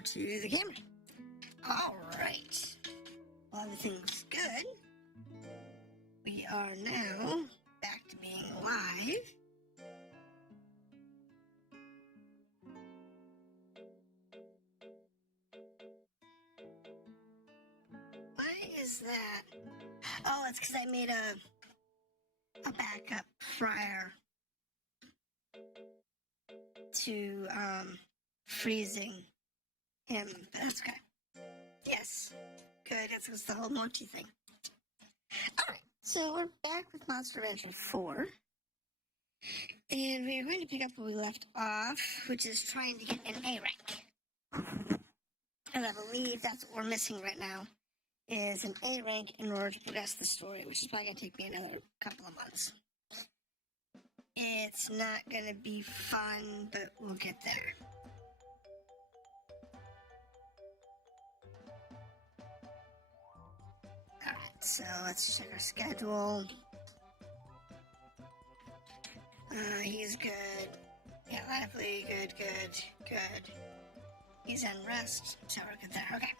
over to the camera. Alright. Well, everything's good. We are now back to being live. Why is that? Oh, it's because I made a backup prior to freezing him, but that's okay. Yes, good. That's the whole mochi thing. Alright, so we're back with Monster Rancher 4. And we are going to pick up where we left off, which is trying to get an A rank. And I believe that's what we're missing right now, is an A rank in order to progress the story, which is probably going to take me another couple of months. It's not going to be fun, but we'll get there. Alright, so let's check our schedule. He's good. Yeah, lively, good. He's on rest, so we're good there. Okay.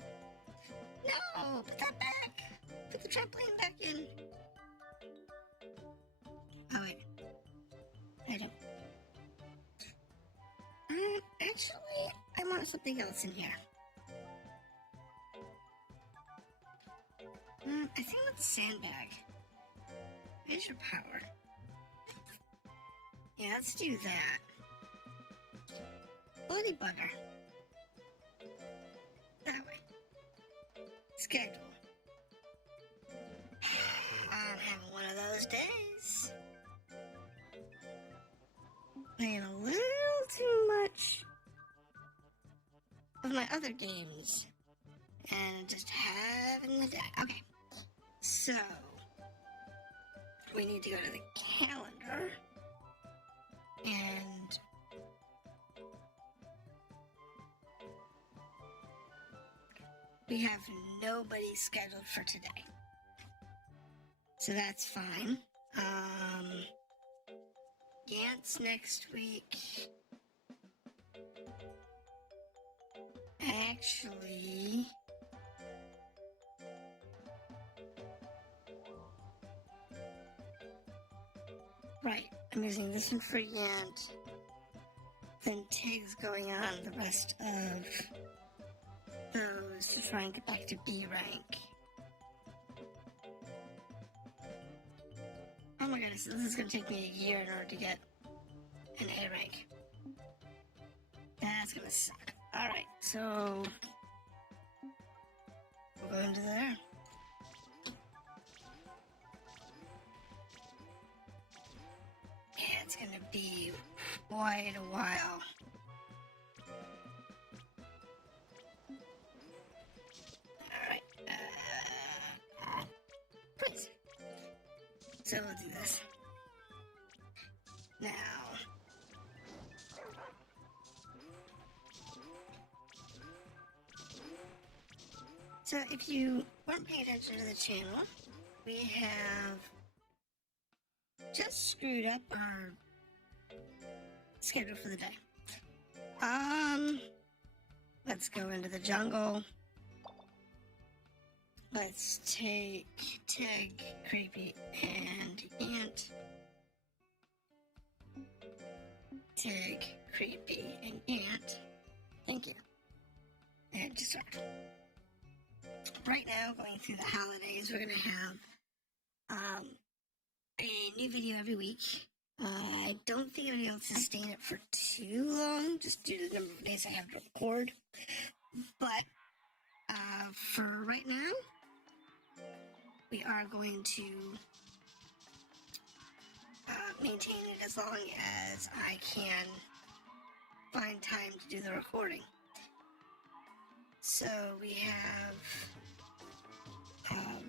No, put that back. Put the trampoline back in. Oh, wait. I don't. Actually, I want something else in here. I think I want the sandbag. Where's your power? Yeah, let's do that. Bloody bugger. That way. Schedule. I'm having one of those days. Playing a little too much of my other games. And just having the day. Okay. So, we need to go to the calendar. And we have nobody scheduled for today. So that's fine. Dance next week. Actually, right, I'm using this one for Yant. Then Tig's going on the rest of those to try and get back to B rank. Oh my goodness, this is going to take me a year in order to get an A rank. That's going to suck. Alright, so we'll go into there. Yeah, it's going to be quite a while. Alright, please. So we'll do this. Now, so if you weren't paying attention to the channel, we have just screwed up our schedule for the day. Let's go into the jungle. Let's take Tig, Creepy, and Ant. Tig, Creepy, and Ant. Thank you. And just start. Right now, going through the holidays, we're going to have a new video every week. I don't think I'm going to be able to sustain it for too long, just due to the number of days I have to record. But for right now, we are going to maintain it as long as I can find time to do the recording. So we have,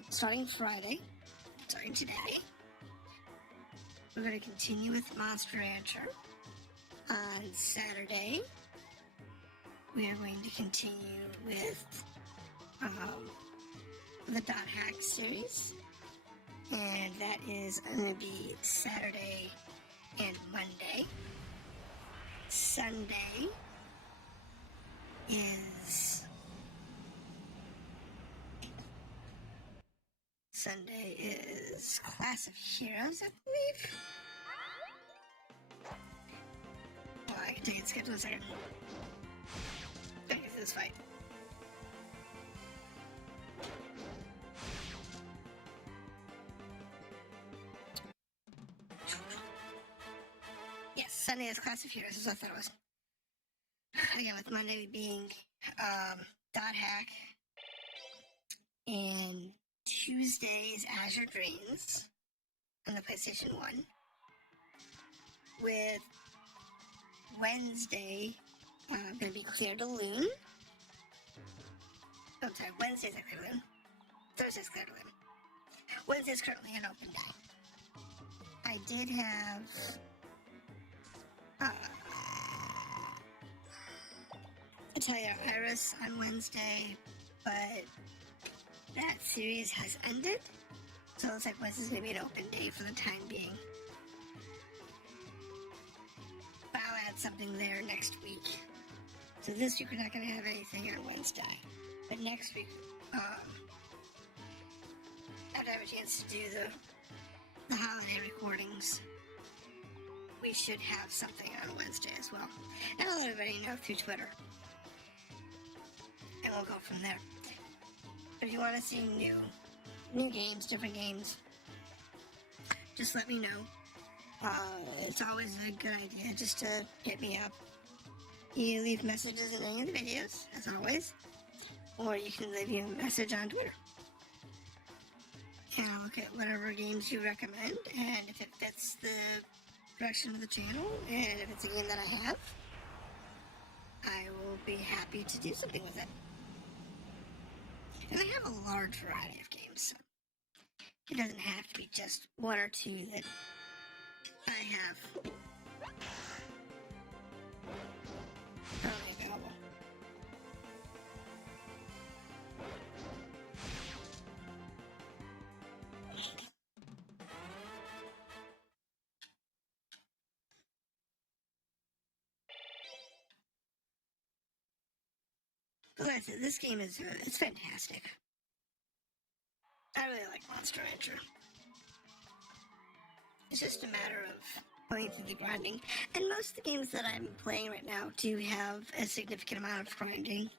starting Friday, starting today, we're going to continue with Monster Rancher. On Saturday, we are going to continue with the Dot Hack series, and that is going to be Saturday and Monday. Sunday is Sunday is Class of Heroes, I believe. Oh, I can take it. Skip to a second. Gotta get through this fight. Yes, Sunday is Class of Heroes, is what I thought it was. Again, with Monday being Dot Hack, and Tuesday is Azure Dreams on the PlayStation 1, with Wednesday going to be Clear to Loon. Oh, I'm sorry, Wednesday's a Clear to Loon. Thursday's Clear to Loon. Wednesday's currently an open day. I did have Atelier Iris on Wednesday, but that series has ended, so it looks like Wednesday's going to be an open day for the time being. But I'll add something there next week. So this week we're not going to have anything on Wednesday, but next week, after I have a chance to do the holiday recordings, we should have something on Wednesday as well. And I'll let everybody know through Twitter. And we'll go from there. But if you want to see new games, different games, just let me know. It's always a good idea just to hit me up. You leave messages in any of the videos, as always. Or you can leave me a message on Twitter. And I'll look at whatever games you recommend, and if it fits the direction of the channel, and if it's a game that I have, I will be happy to do something with it. And I have a large variety of games, so it doesn't have to be just one or two that I have currently available. Like I said, this game is it's fantastic. I really like Monster Rancher. It's just a matter of going through the grinding. And most of the games that I'm playing right now do have a significant amount of grinding.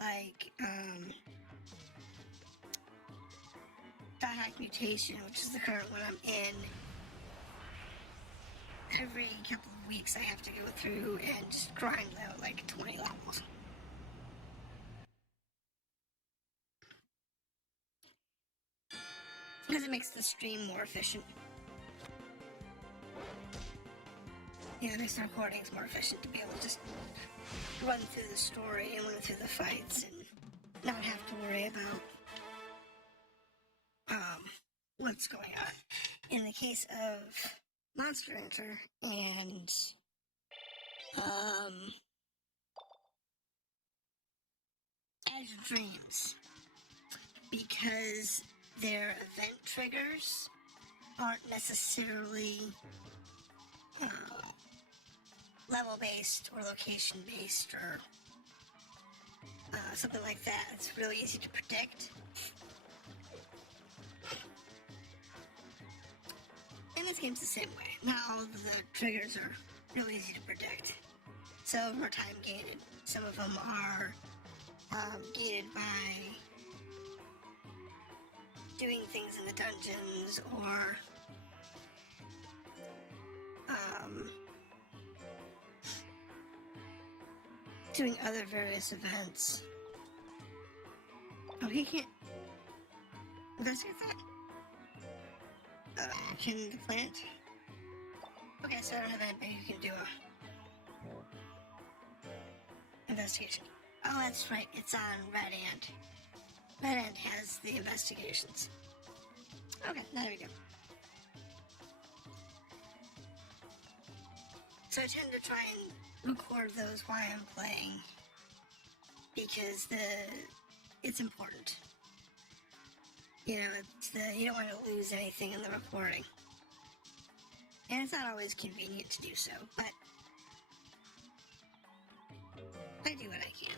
Like, Dot Hack Mutation, which is the current one I'm in. Every couple of weeks I have to go through and just grind out like 20 levels. Because it makes the stream more efficient. Yeah, it makes the recordings more efficient to be able to just run through the story and run through the fights and not have to worry about what's going on. In the case of Monster Hunter and Azure Dreams, because their event triggers aren't necessarily level based or location based or something like that. It's really easy to predict. And this game's the same way. Not all of the triggers are really easy to predict. Some of them are time gated. Some of them are gated by doing things in the dungeons or doing other various events. Oh, he can't investigate that? Can the plant? Okay, so I don't have anybody who can do a investigation. Oh, that's right, it's on Red Ant. Red Ant has the investigations. Okay, there we go. So I tend to try and record those while I'm playing because it's important. You know, you don't want to lose anything in the recording. And it's not always convenient to do so, but I do what I can.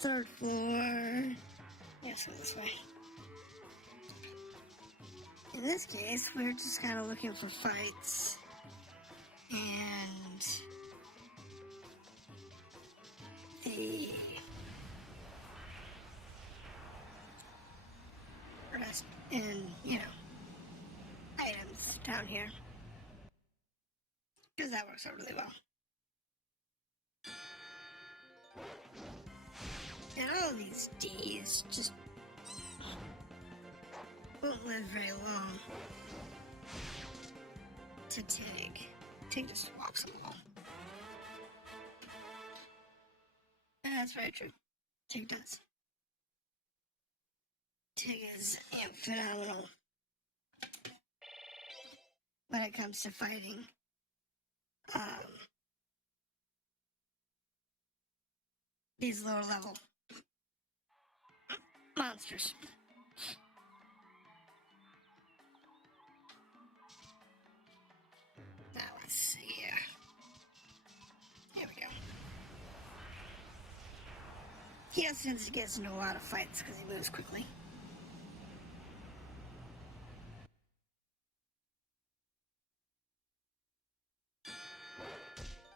third floor. Yes, go this way. In this case, we're just kind of looking for fights. And the rest, and, you know, items down here. Because that works out really well. And all these Ds just won't live very long to Tig. Tig just walks them all. And that's very true. Tig does. Tig is phenomenal when it comes to fighting these lower level monsters. Now let's see here. Here we go. He also tends to get into a lot of fights because he moves quickly.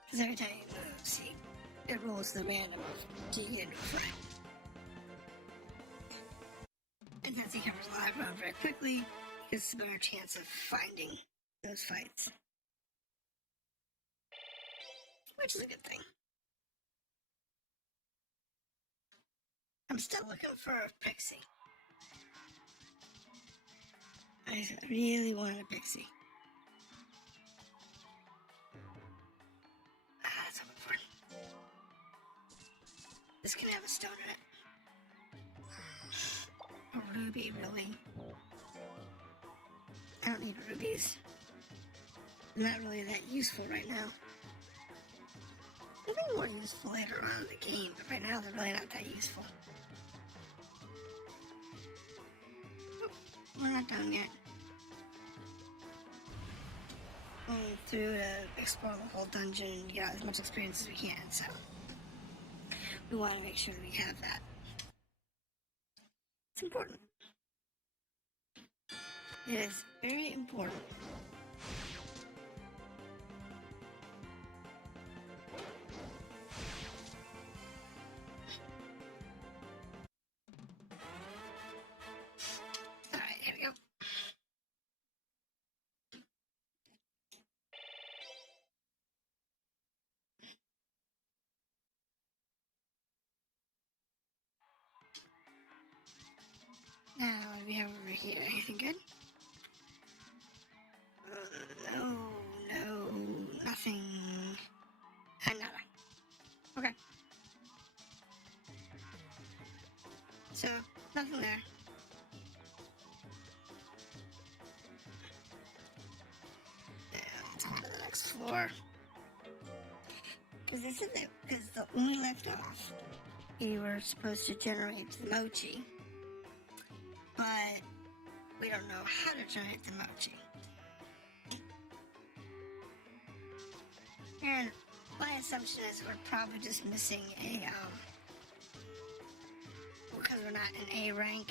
Because every time he moves, it rolls the random to get into a fight. And since he covers a lot of ground very quickly, he has a better chance of finding those fights. Which is a good thing. I'm still looking for a pixie. I really wanted a pixie. That's what I'm looking for. This can have a stone in it. A ruby, really? I don't need rubies. I'm not really that useful right now. They'll be more useful later on in the game, but right now they're really not that useful. Oh, we're not done yet. Going through to explore the whole dungeon and get as much experience as we can, so we want to make sure that we have that. It's important. It is very important. Alright, here we go. Now, what do we have over here? Anything good? No, nothing. Nada. Okay. So, nothing there. Let's go to the next floor. Because this is it. Because the only left off, we were supposed to generate the mochi. But we don't know how to generate the mochi. And my assumption is we're probably just missing a, because we're not in A rank,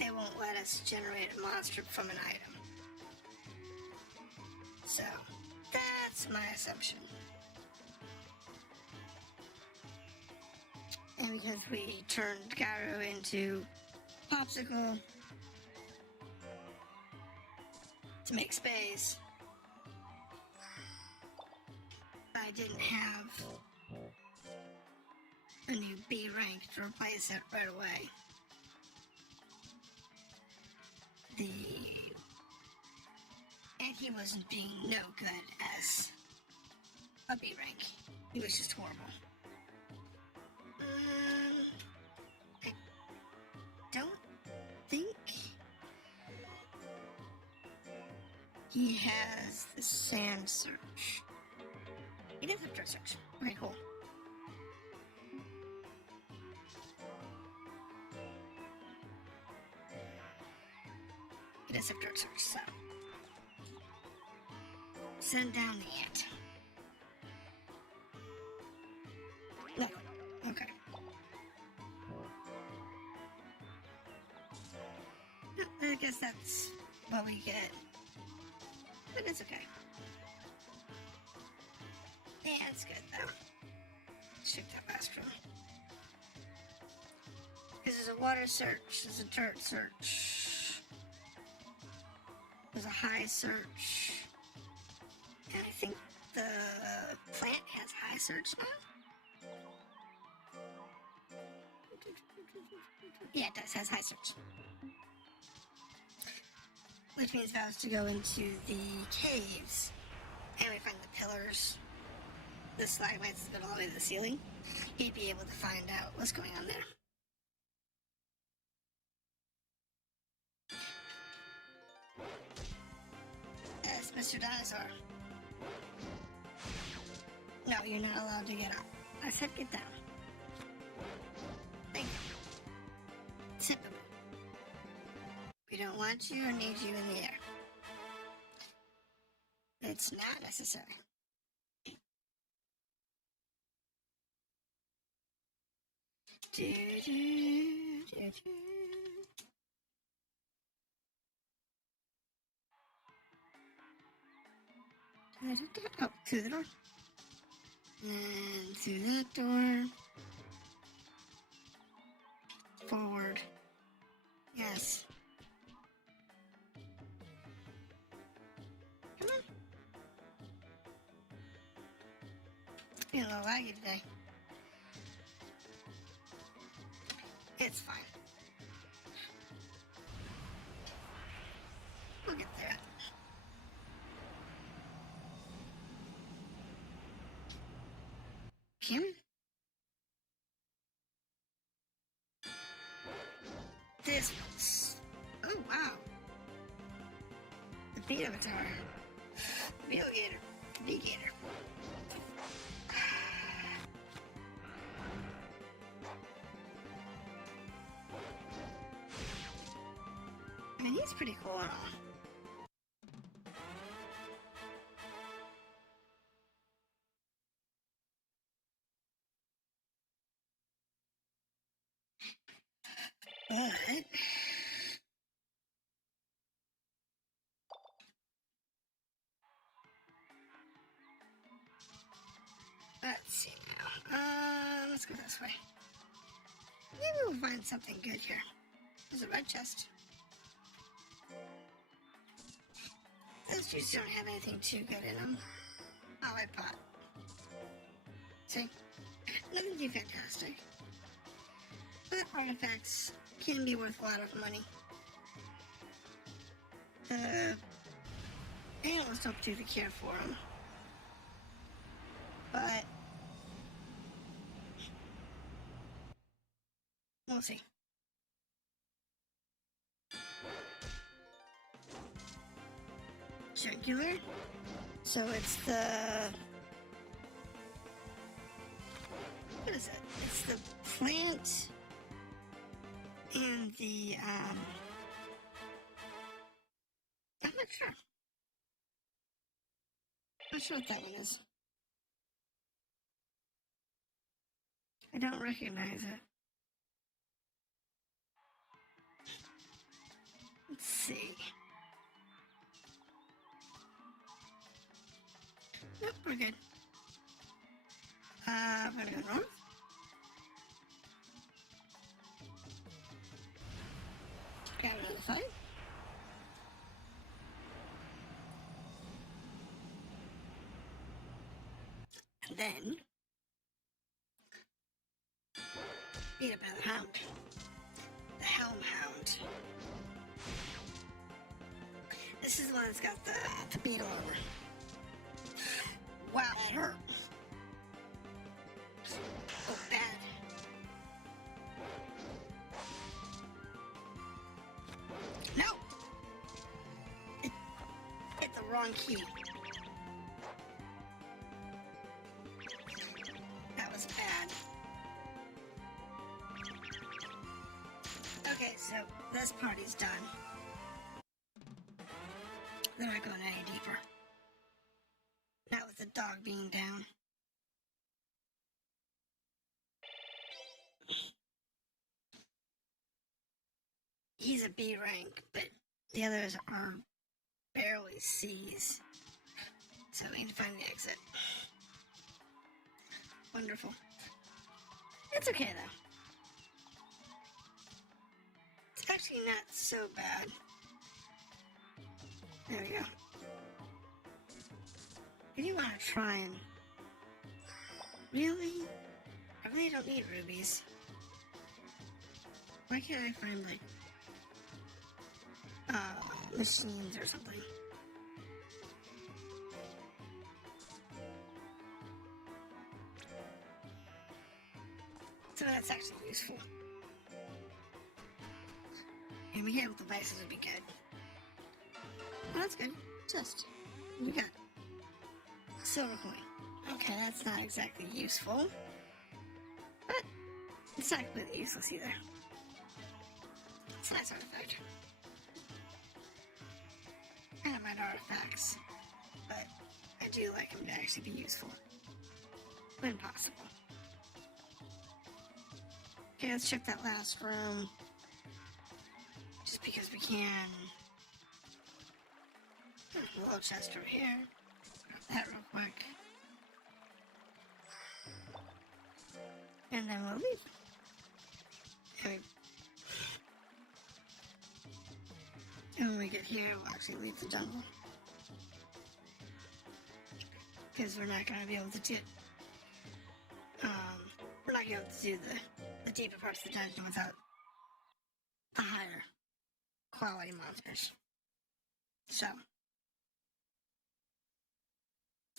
they won't let us generate a monster from an item. So, that's my assumption. And because we turned Garu into Popsicle to make space, I didn't have a new B rank to replace it right away. And he wasn't being no good as a B rank. He was just horrible. I don't think he has the sand search. He does have dirt search. Okay, cool. He does have dirt search, so send down the ant. No. Okay. I guess that's what we get. But it's okay. Yeah, it's good though. Shoot that last room. Because there's a water search, there's a dirt search, there's a high search, and I think the plant has high search now? Yeah, it does, has high search. Which means if I was to go into the caves, and we find the pillars, the stalagmites that go all the way to the ceiling, you'd be able to find out what's going on there. Yes, Mr. Dinosaur. No, you're not allowed to get up. I said get down. Thank you. Tip him. We don't want you or need you in the air. It's not necessary. Do, do, do, do. Oh, through the door. And through that door. Forward. Yes. Come on. Feeling a little laggy today. It's fine. We'll get there. Kim? This one's... Oh, wow. The beat avatar. Beagator. Beagator. I mean, he's pretty cool and all. But... let's see now. Let's go this way. Maybe we'll find something good here. There's a red chest. Those dudes don't have anything too good in them. Oh, I bought. See? Nothing too fantastic. But artifacts can be worth a lot of money. Animals don't particularly care for them. But we'll see. Jugular. So it's the... what is it? It's the plant and the, I'm not sure. Not sure what that one is. I don't recognize it. Let's see. Nope, we're good. I'm gonna go north. Grab another fight. And then beat up another hound. The Helm Hound. This is the one that's got the beetle on her. Wow, that hurt. Oh, bad. No! It hit the wrong key. That was bad. Okay, so this party's done. They're not going any deeper. Not with the dog being down. He's a B rank, but The others are barely C's. So we need to find the exit. Wonderful. It's okay though. It's actually not so bad. There we go. I do want to try and... Really? I really don't need rubies. Why can't I find, like, machines or something? So that's actually useful. And we hit with devices would be good. Well, that's good. Just, you got silver coin. Okay, that's not exactly useful. But it's not completely useless either. It's a nice artifact. I don't mind artifacts, but I do like them to actually be useful. When possible. Okay, let's check that last room. Just because we can. There's a little chest over here. Grab that real quick. And then we'll leave. And when we get here, we'll actually leave the jungle. Because we're not going to be able to do... we're not going to be able to do the deeper parts of the dungeon without the higher quality monsters. So...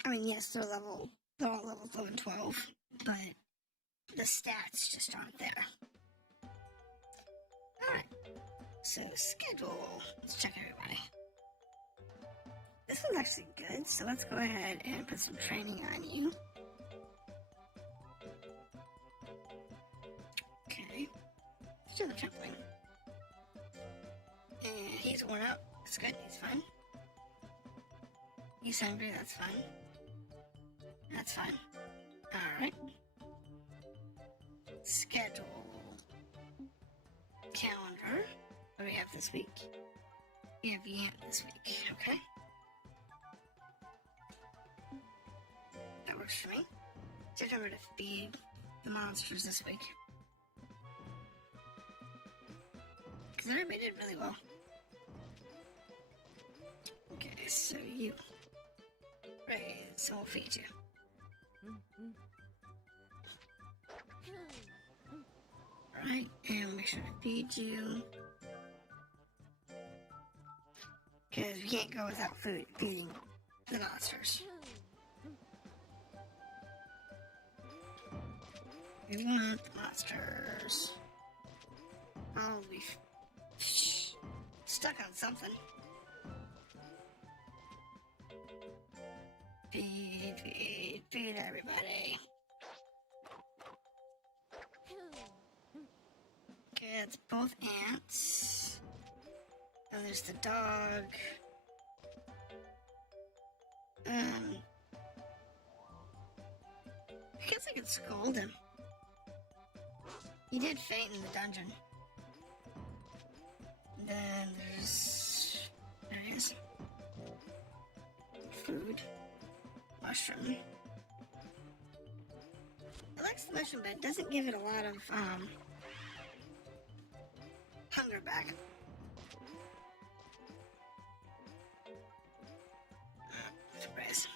I mean, yes, they're all level 11, 12, but the stats just aren't there. Alright, so schedule. Let's check everybody. This one's actually good, so let's go ahead and put some training on you. Okay, let's do the trampoline. And he's worn out. That's good, he's fine. He's hungry, that's fine. That's fine. Alright. Schedule. Calendar. What do we have this week? We have Yant this week, okay? That works for me. Just remember to feed the monsters this week. Because everybody did really well. Okay, so you. Right, so we'll feed you. Alright, and we'll make sure to feed you. Because we can't go without food feeding the monsters. We want the monsters. Oh, we've stuck on something. Feed, feed, feed everybody. Okay, it's both ants. And there's the dog. I guess I could scold him. He did faint in the dungeon. And then there he is. Food. Mushroom. It likes the mushroom, but it doesn't give it a lot of, hunger back. Surprise.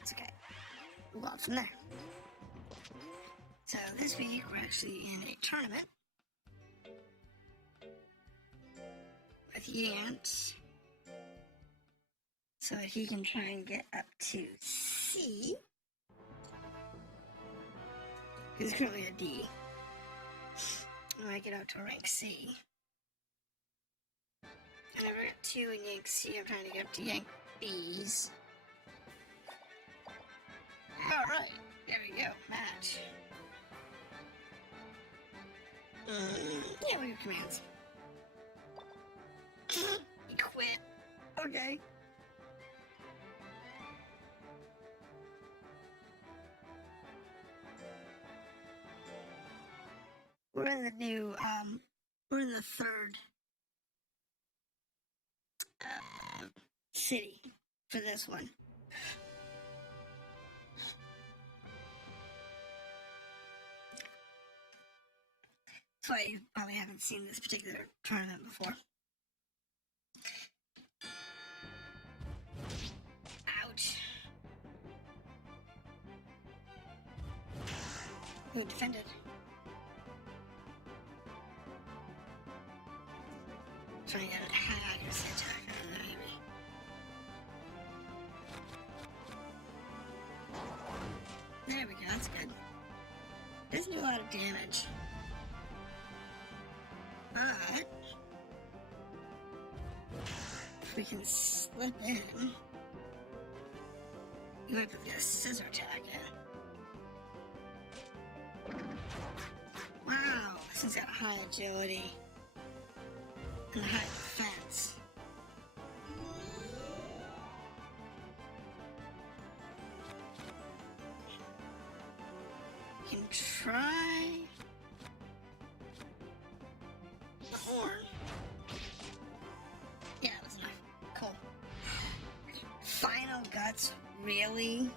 It's okay. We'll go from there. So this week we're actually in a tournament with Yant, so that he can try and get up to C. He's currently a D. When I get out to rank C. And I rank 2 in Yank C, I'm trying to get up to Yank B's. Alright, there we go, match. Yeah, we have commands. He quit. Okay. We're in the new, we're in the third city for this one. That's why you probably haven't seen this particular tournament before. Ouch. Who defended? Trying to get a high accuracy attack on the enemy. There we go, that's good. Doesn't do a lot of damage. But if we can slip in, you might be able to get a scissor attack in. Wow, this has got high agility and high defense. You can try the horn. Yeah, that was enough. Cool. Final guts, really?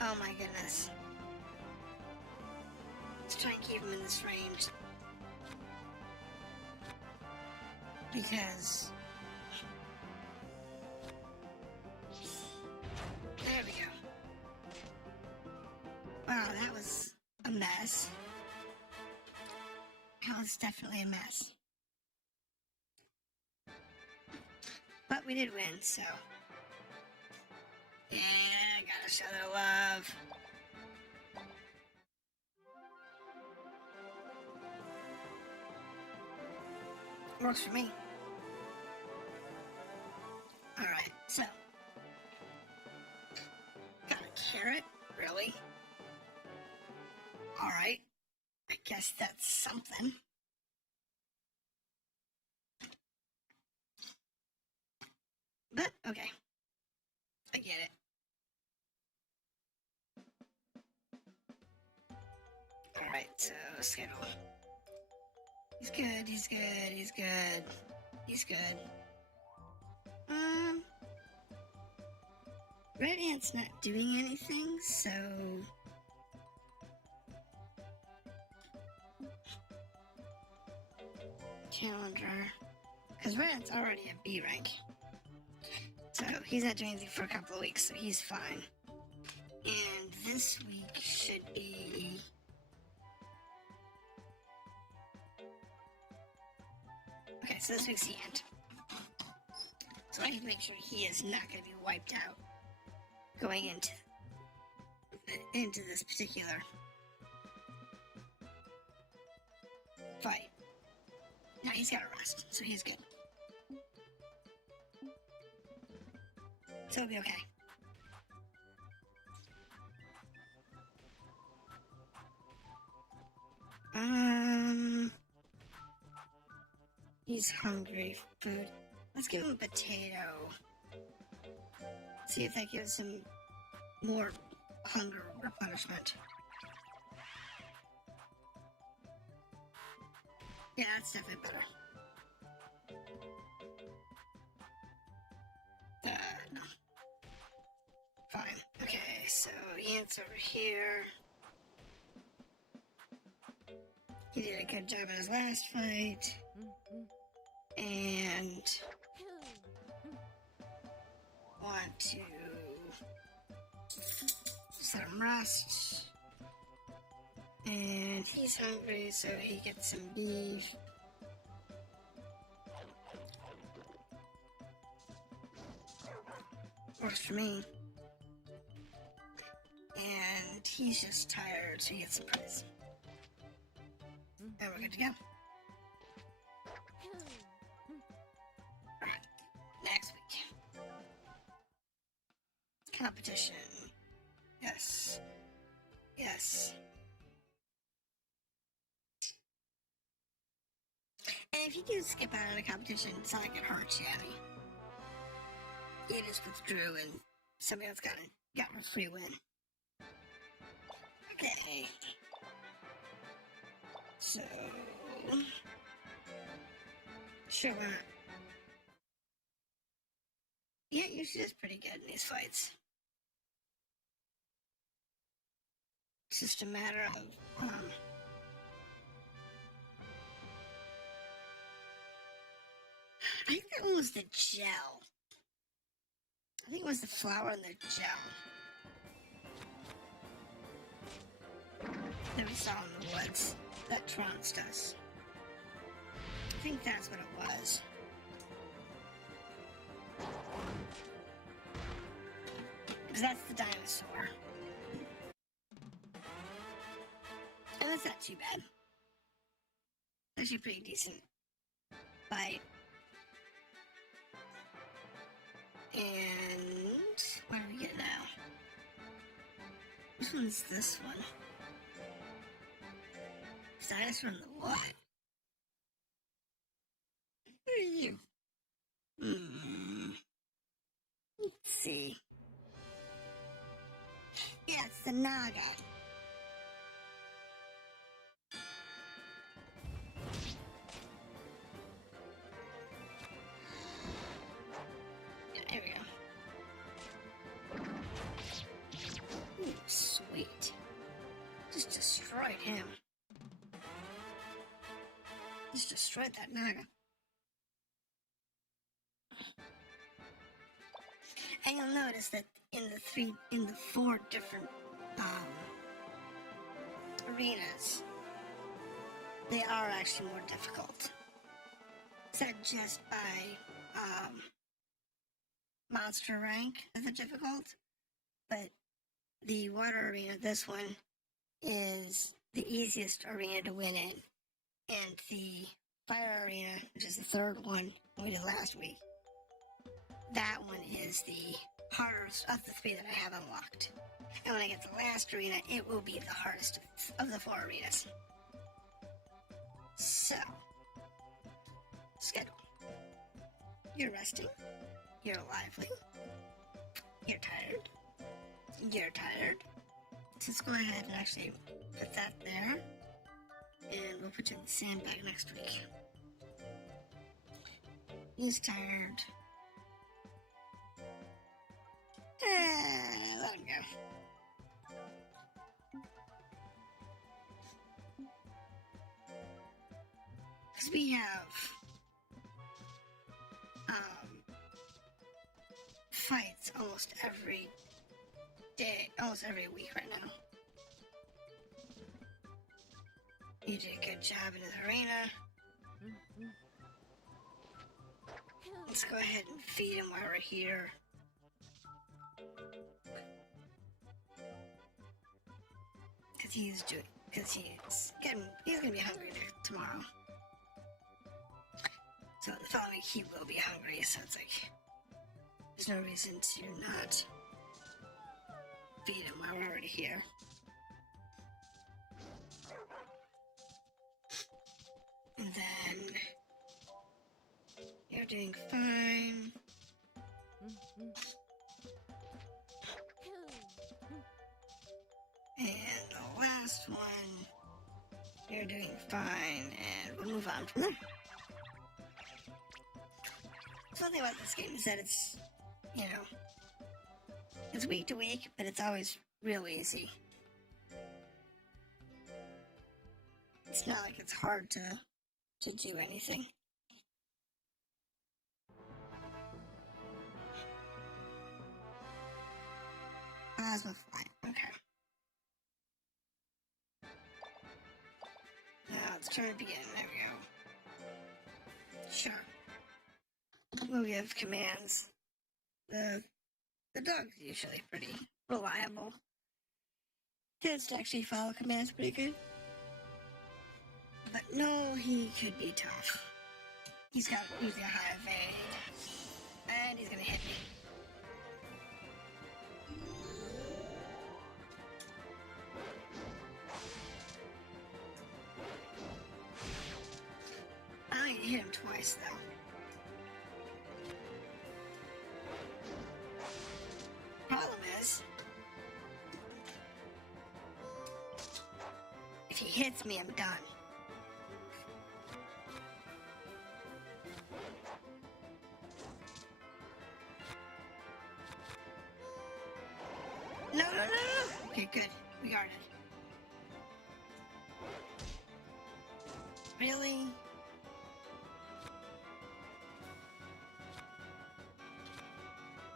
Oh my goodness. Let's try and keep him in this range. Because there we go. Wow, that was a mess. That was definitely a mess. But we did win, so yeah, gotta show their love. Works for me. Alright, so. Got a carrot? Really? Alright. I guess that's something. But, okay. I get it. Alright, so schedule. He's good, he's good, he's good. He's good. Red Ant's not doing anything, so Challenger. Because Red Ant's already a B rank. So he's not doing anything for a couple of weeks, so he's fine. And this week should be okay, so this week's the end. So I need to make sure he is not going to be wiped out going into this particular fight. No, he's got a rest, so he's good. So it'll be okay. He's hungry for food. Let's give him a potato. See if that gives him more hunger replenishment. Yeah, that's definitely better. No. Fine. Okay, so Yant's over here. He did a good job in his last fight. And want to just let him rest. And he's hungry, so he gets some beef. Works for me. And he's just tired, so he gets some prize. And we're good to go. Alright, next week. Competition. Yes. Yes. And if you do skip out on a competition, it's not like it hurts you any. You just withdrew and somebody else got a free win. Okay, day. So, sure, why not? Yeah, usually does pretty good in these fights. It's just a matter of, I think that one was the gel. I think it was the flour and the gel that we saw in the woods that trounced us. I think that's what it was. Because that's the dinosaur. And that's not too bad. Actually pretty decent fight. And what do we get now? Which one's this one? Dinosaur in the what? Who are you? Let's see. Yeah, it's the Naga. Yeah, there we go. Ooh, sweet. Just destroyed him. Just destroyed that Naga. And you'll notice that in the 4 different arenas, they are actually more difficult. It's not just by monster rank that they're difficult, but the water arena, this one, is the easiest arena to win in. And the fire arena, which is the 3rd one we did last week, that one is the hardest of the 3 that I have unlocked. And when I get the last arena, it will be the hardest of the 4 arenas. So, schedule. You're resting. You're lively. You're tired. You're tired. So let's go ahead and actually put that there. And we'll put you in the sandbag next week. He's tired. Let him go. Because we have fights almost every day, almost every week right now. You did a good job in the arena. Let's go ahead and feed him while we're here. He's gonna be hungry tomorrow. So the following week he will be hungry, so it's like, there's no reason to not feed him while we're already here. And then, you're doing fine. And the last one, you're doing fine, and we'll move on from there. The one thing about this game is that it's, it's week to week, but it's always real easy. It's not like it's hard to do anything. Plasma flight, okay. Now let's try to begin. There we go. Sure. We'll give commands. The dog's usually pretty reliable. Tends to actually follow commands pretty good. But no, he could be tough. He's got high evade. And he's gonna hit me. I only hit him twice, though. Problem is, he hits me, I'm done. No, no, no, no. Okay, good. We guarded. Really?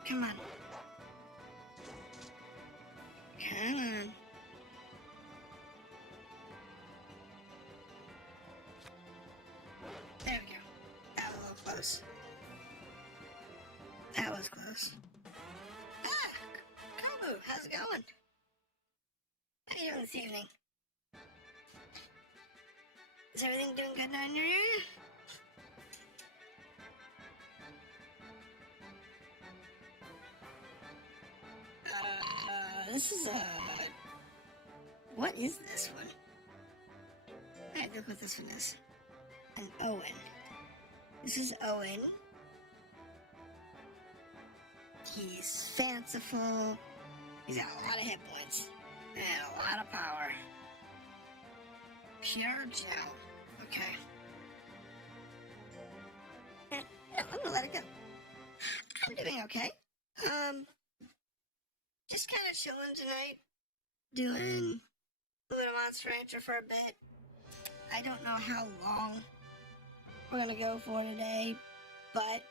Come on. Come on. There we go. That was a little close. That was close. Ah! Kabu, how's it going? How you doing this evening? Is everything doing good down in your area? This is what is this one? Alright, look what this one is. An Owen. This is Owen. He's fanciful. He's got a lot of hit points. And a lot of power. Pure gel. Okay. I'm gonna let it go. I'm doing okay. Just kind of chilling tonight. Doing a little Monster Rancher for a bit. I don't know how long we're gonna go for today, but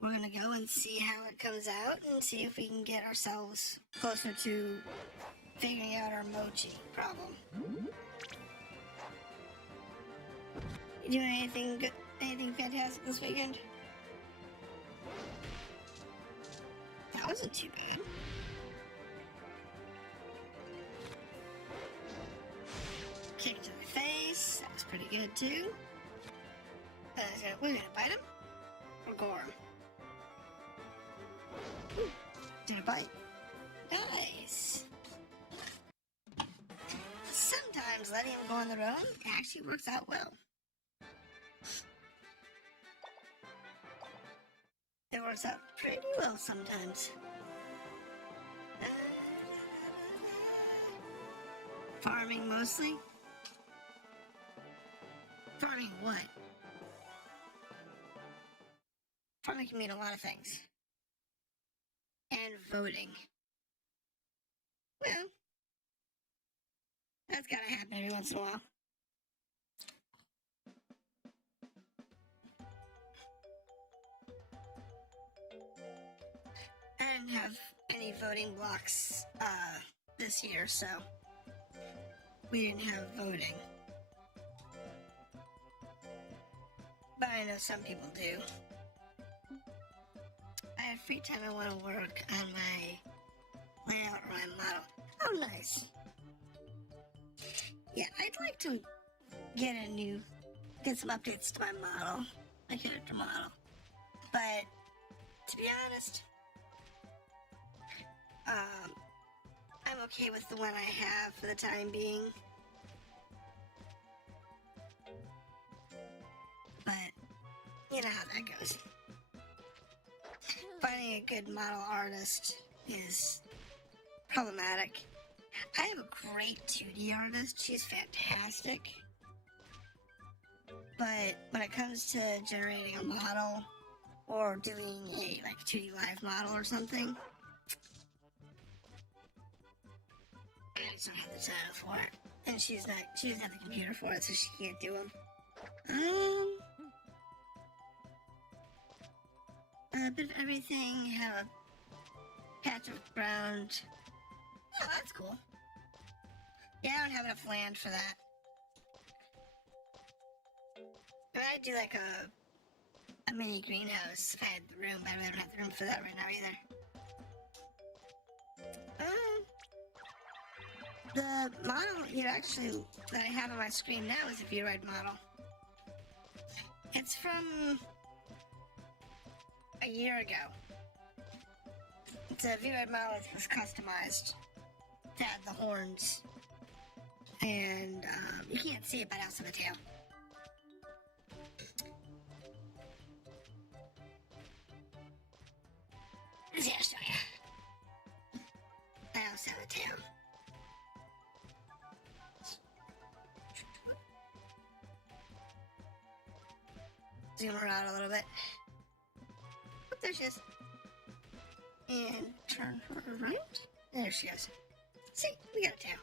we're gonna go and see how it comes out and see if we can get ourselves closer to figuring out our mochi problem. You doing anything good, anything fantastic this weekend? That wasn't too bad. Kick to the face, that was pretty good too. We're gonna bite him or gore him. Ooh, did a bite. Nice. Sometimes letting him go on their own actually works out well. It works out pretty well sometimes. Farming mostly? Farming what? Farming can mean a lot of things. And voting. Well, that's gotta happen every once in a while. I didn't have any voting blocks this year, so we didn't have voting. But I know some people do. I have free time, I want to work on my layout or my model. Oh, nice. Yeah, I'd like to get some updates to my model, my character model. But, to be honest, I'm okay with the one I have for the time being. But, you know how that goes. Finding a good model artist is problematic. I have a great 2D artist. She's fantastic. But when it comes to generating a model or doing a 2D live model or something, I just don't have the time for it. And she doesn't have the computer for it, so she can't do them. A bit of everything, have a patch of ground. Oh, that's cool. Yeah, I don't have enough land for that. I mean, I'd do like a mini greenhouse if I had the room, but I don't have the room for that right now either. The model that I have on my screen now is a V-Ride model. It's from a year ago. It's a V-Ride model that was customized to add the horns. And you can't see it, but also the tail. Yeah, I'll show you. I also have a tail. zoom her out a little bit. Oh, there she is. And turn her around. There she is. See, we got a tail.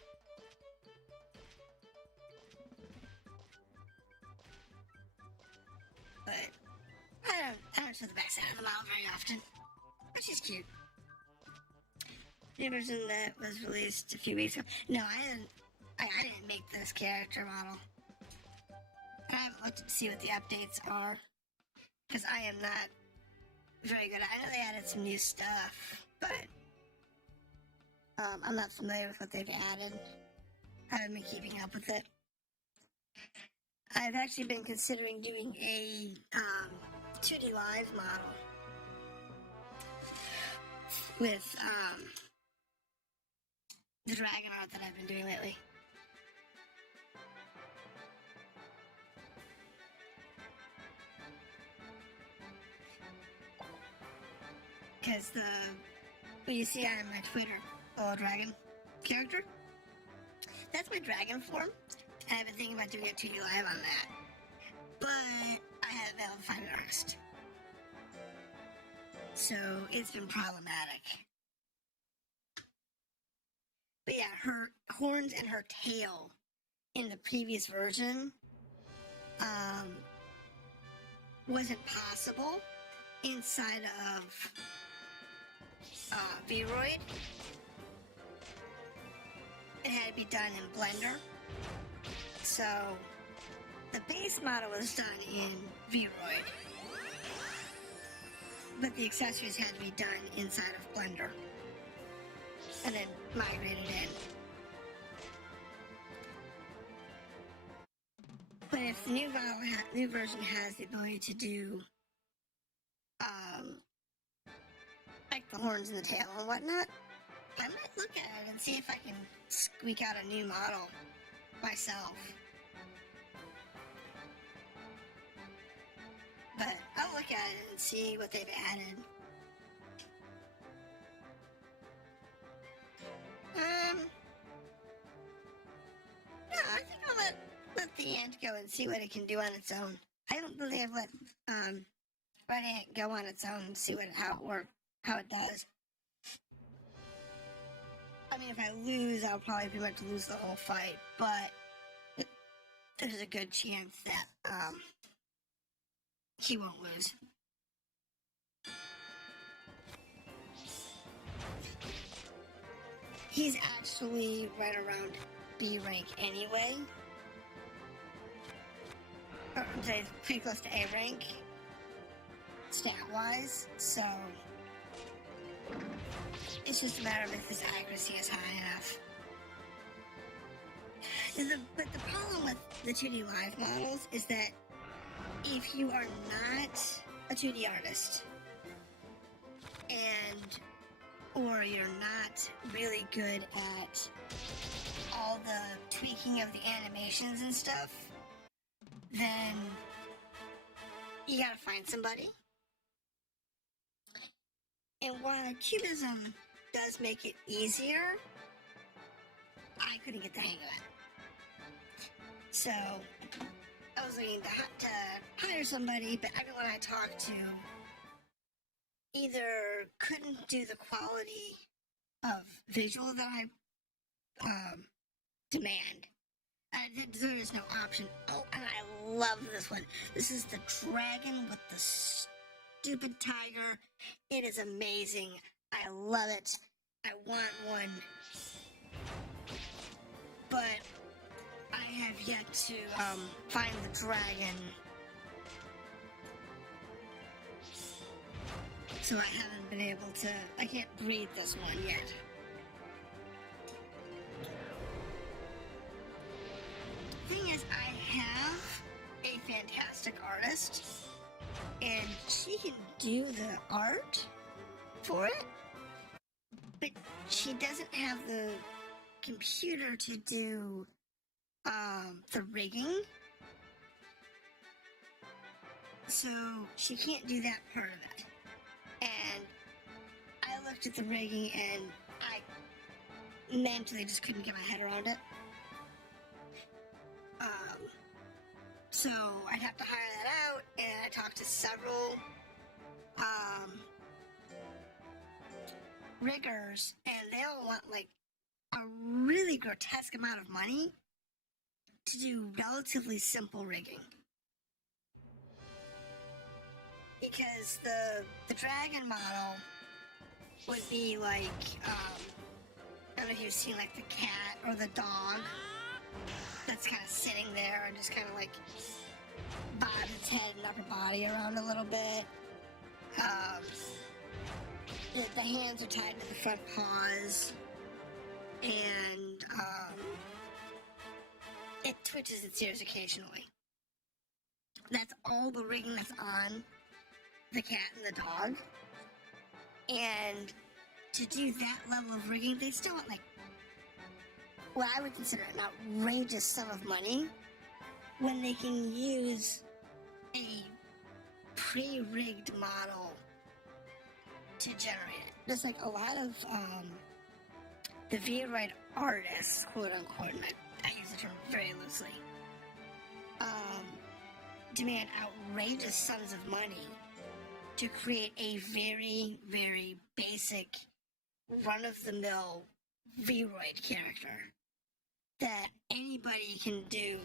But I don't show the backside of the model very often. But she's cute. The version that was released a few weeks ago. No, I didn't make this character model. I haven't looked to see what the updates are. Because I am not very good. I know they added some new stuff, but I'm not familiar with what they've added. I haven't been keeping up with it. I've actually been considering doing a 2D live model with the dragon art that I've been doing lately. Because what you see on my Twitter, the dragon character, that's my dragon form. I've been thinking about doing a 2D live on that, but I haven't been able to find an artist. So it's been problematic. But yeah, her horns and her tail in the previous version wasn't possible inside of Vroid. It had to be done in Blender. So the base model was done in Vroid, but the accessories had to be done inside of Blender and then migrated in. But if the new version has the ability to do like the horns and the tail and whatnot, I might look at it and see if I can squeak out a new model myself. But I'll look at it and see what they've added. No, I think I'll let the ant go and see what it can do on its own. I don't believe I've let Red Ant go on its own and see how it does. I mean, if I lose, I'll probably pretty much lose the whole fight, but there's a good chance that he won't lose. He's actually right around B rank anyway. Or I'm saying pretty close to A rank, stat-wise, so it's just a matter of if his accuracy is high enough. But the problem with the 2D live models is that if you are not a 2D artist or you're not really good at all the tweaking of the animations and stuff, then you gotta find somebody. And while Cubism does make it easier, I couldn't get the hang of it. So I was looking to hire somebody, but everyone I talked to either couldn't do the quality of visual that I demand. There is no option. Oh, and I love this one. This is the dragon with the stupid tiger. It is amazing. I love it. I want one. But I have yet to find the dragon. So I haven't been able to, I can't breed this one yet. Thing is, I have a fantastic artist, and she can do the art for it, but she doesn't have the computer to do the rigging, so she can't do that part of it. And I looked at the rigging and I mentally just couldn't get my head around it. So I'd have to hire that out, and I talked to several riggers, and they all want like a really grotesque amount of money to do relatively simple rigging. Because the dragon model would be like, I don't know if you've seen like the cat or the dog that's kind of sitting there and just kind of like bob its head and upper body around a little bit. The hands are tied to the front paws, and it twitches its ears occasionally. That's all the rigging that's on the cat and the dog. And to do that level of rigging, they still want like what I would consider an outrageous sum of money when they can use a pre-rigged model to generate it. There's like a lot of the VRoid artists, quote unquote, and I use the term very loosely, demand outrageous sums of money to create a very, very basic, run-of-the-mill VRoid character that anybody can do,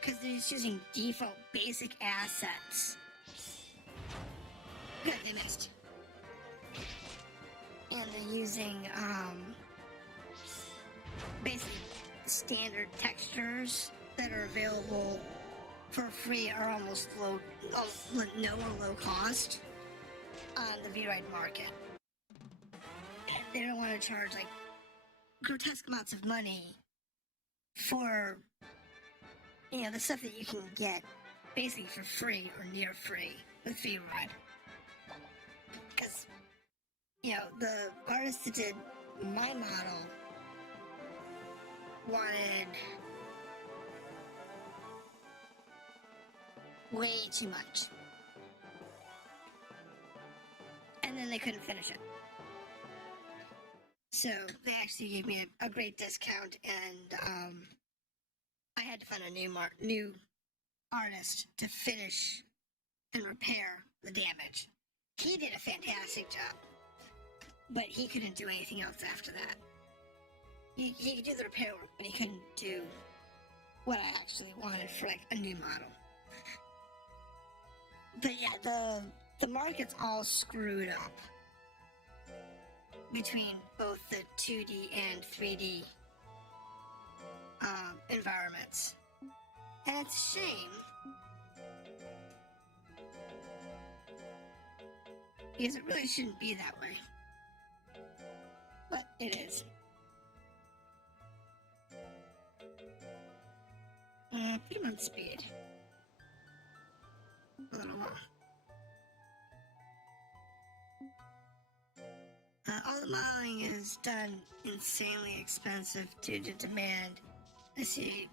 because they're just using default basic assets. Good, they missed. And they're using, basically standard textures that are available for free or almost no or low cost on the VRoid market. And they don't want to charge like grotesque amounts of money for, you know, the stuff that you can get basically for free or near free with VRoid. Because, you know, the artist that did my model wanted way too much. And then they couldn't finish it. So they actually gave me a great discount, and I had to find a new artist to finish and repair the damage. He did a fantastic job, but he couldn't do anything else after that. He could do the repair work, but he couldn't do what I actually wanted for like a new model. But yeah, the market's all screwed up between both the 2D and 3D environments. And it's a shame, because it really shouldn't be that way. But it is. Put him on speed. A little more. All the modeling is done insanely expensive due to demand. I see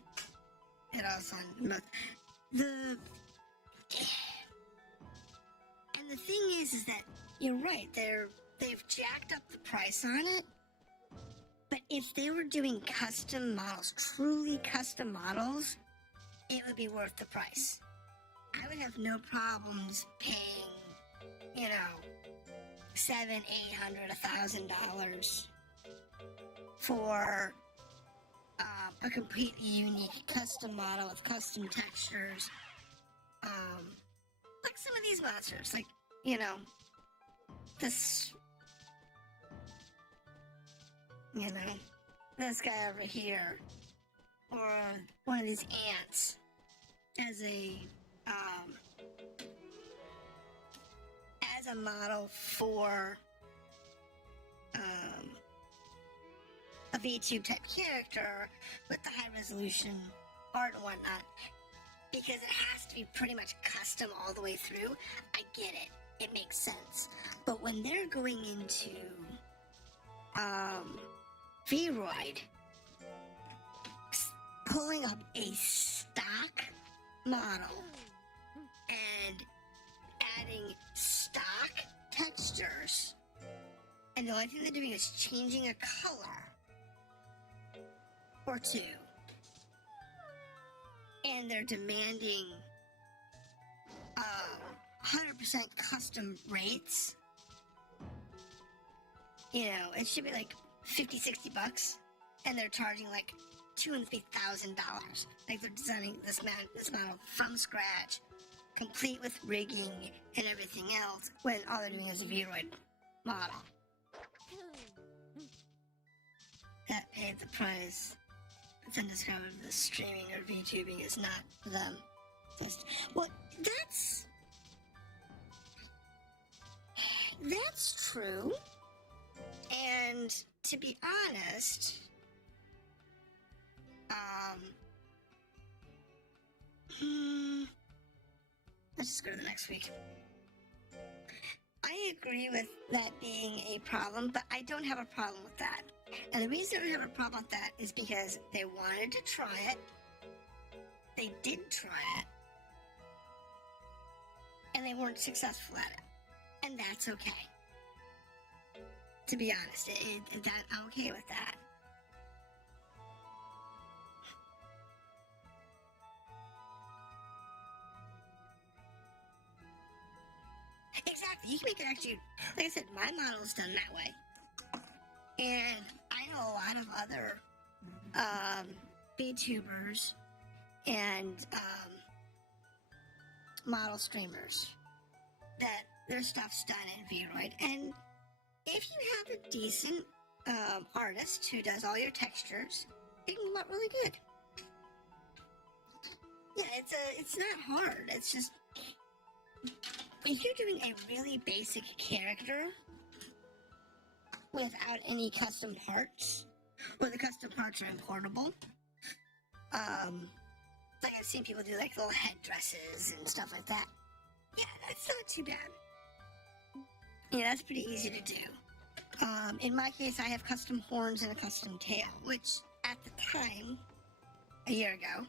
it also on most. And the thing is that you're right. They've jacked up the price on it. But if they were doing custom models, truly custom models, it would be worth the price. I would have no problems paying, you know, $700, $800, $1,000 for a completely unique custom model with custom textures. Like some of these monsters, like, you know, this, you know, this guy over here, or one of these ants as a model for a VTube type character with the high resolution art and whatnot, because it has to be pretty much custom all the way through. I get it. It makes sense. But when they're going into VRoid, pulling up a stock model and adding stock textures, and the only thing they're doing is changing a color or two, and they're demanding 100% custom rates. You know, it should be like $50-$60, and they're charging like $2,000 and $3,000. Like they're designing this model from scratch, complete with rigging and everything else, when all they're doing is a Vroid model. That paid the price. But then discovered the streaming or VTubing is not for them. Well, that's true. And to be honest, let's just go to the next week. I agree with that being a problem, but I don't have a problem with that. And the reason I don't have a problem with that is because they wanted to try it. They did try it. And they weren't successful at it. And that's okay. To be honest, I'm okay with that. Exactly. You can make it actually, like I said, my model is done that way. And I know a lot of other vtubers and model streamers that their stuff's done in Vroid. And if you have a decent artist who does all your textures, it can look really good. Yeah, it's not hard. It's just if you're doing a really basic character without any custom parts, or the custom parts are importable, like I've seen people do like little headdresses and stuff like that. Yeah, that's not too bad. Yeah, that's pretty easy to do. In my case, I have custom horns and a custom tail, which at the time, a year ago,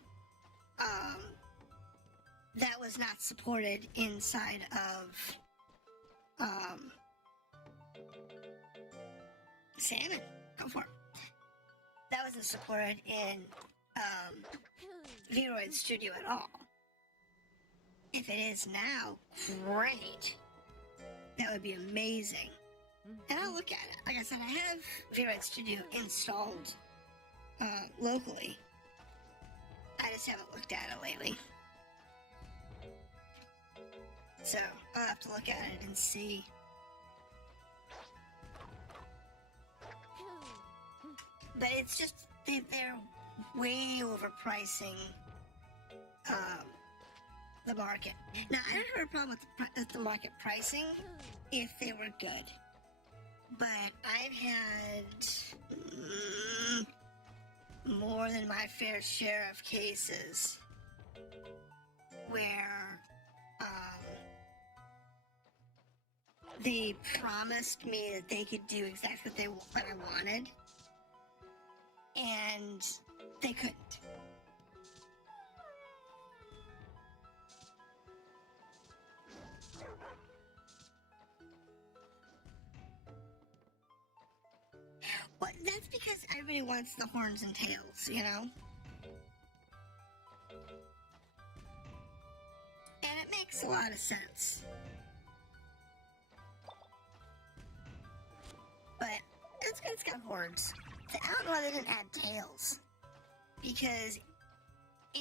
that was not supported inside of Salmon. Go for it. That wasn't supported in Vroid Studio at all. If it is now, great. That would be amazing. And I'll look at it. Like I said, I have Vroid Studio installed locally. I just haven't looked at it lately. So I'll have to look at it and see. But it's just, they're way overpricing the market. Now, I don't have a problem with the market pricing if they were good. But I've had more than my fair share of cases where they promised me that they could do exactly what I wanted, and they couldn't. Well, that's because everybody wants the horns and tails, you know? And it makes a lot of sense. But it's got horns. I don't know why they didn't add tails. Because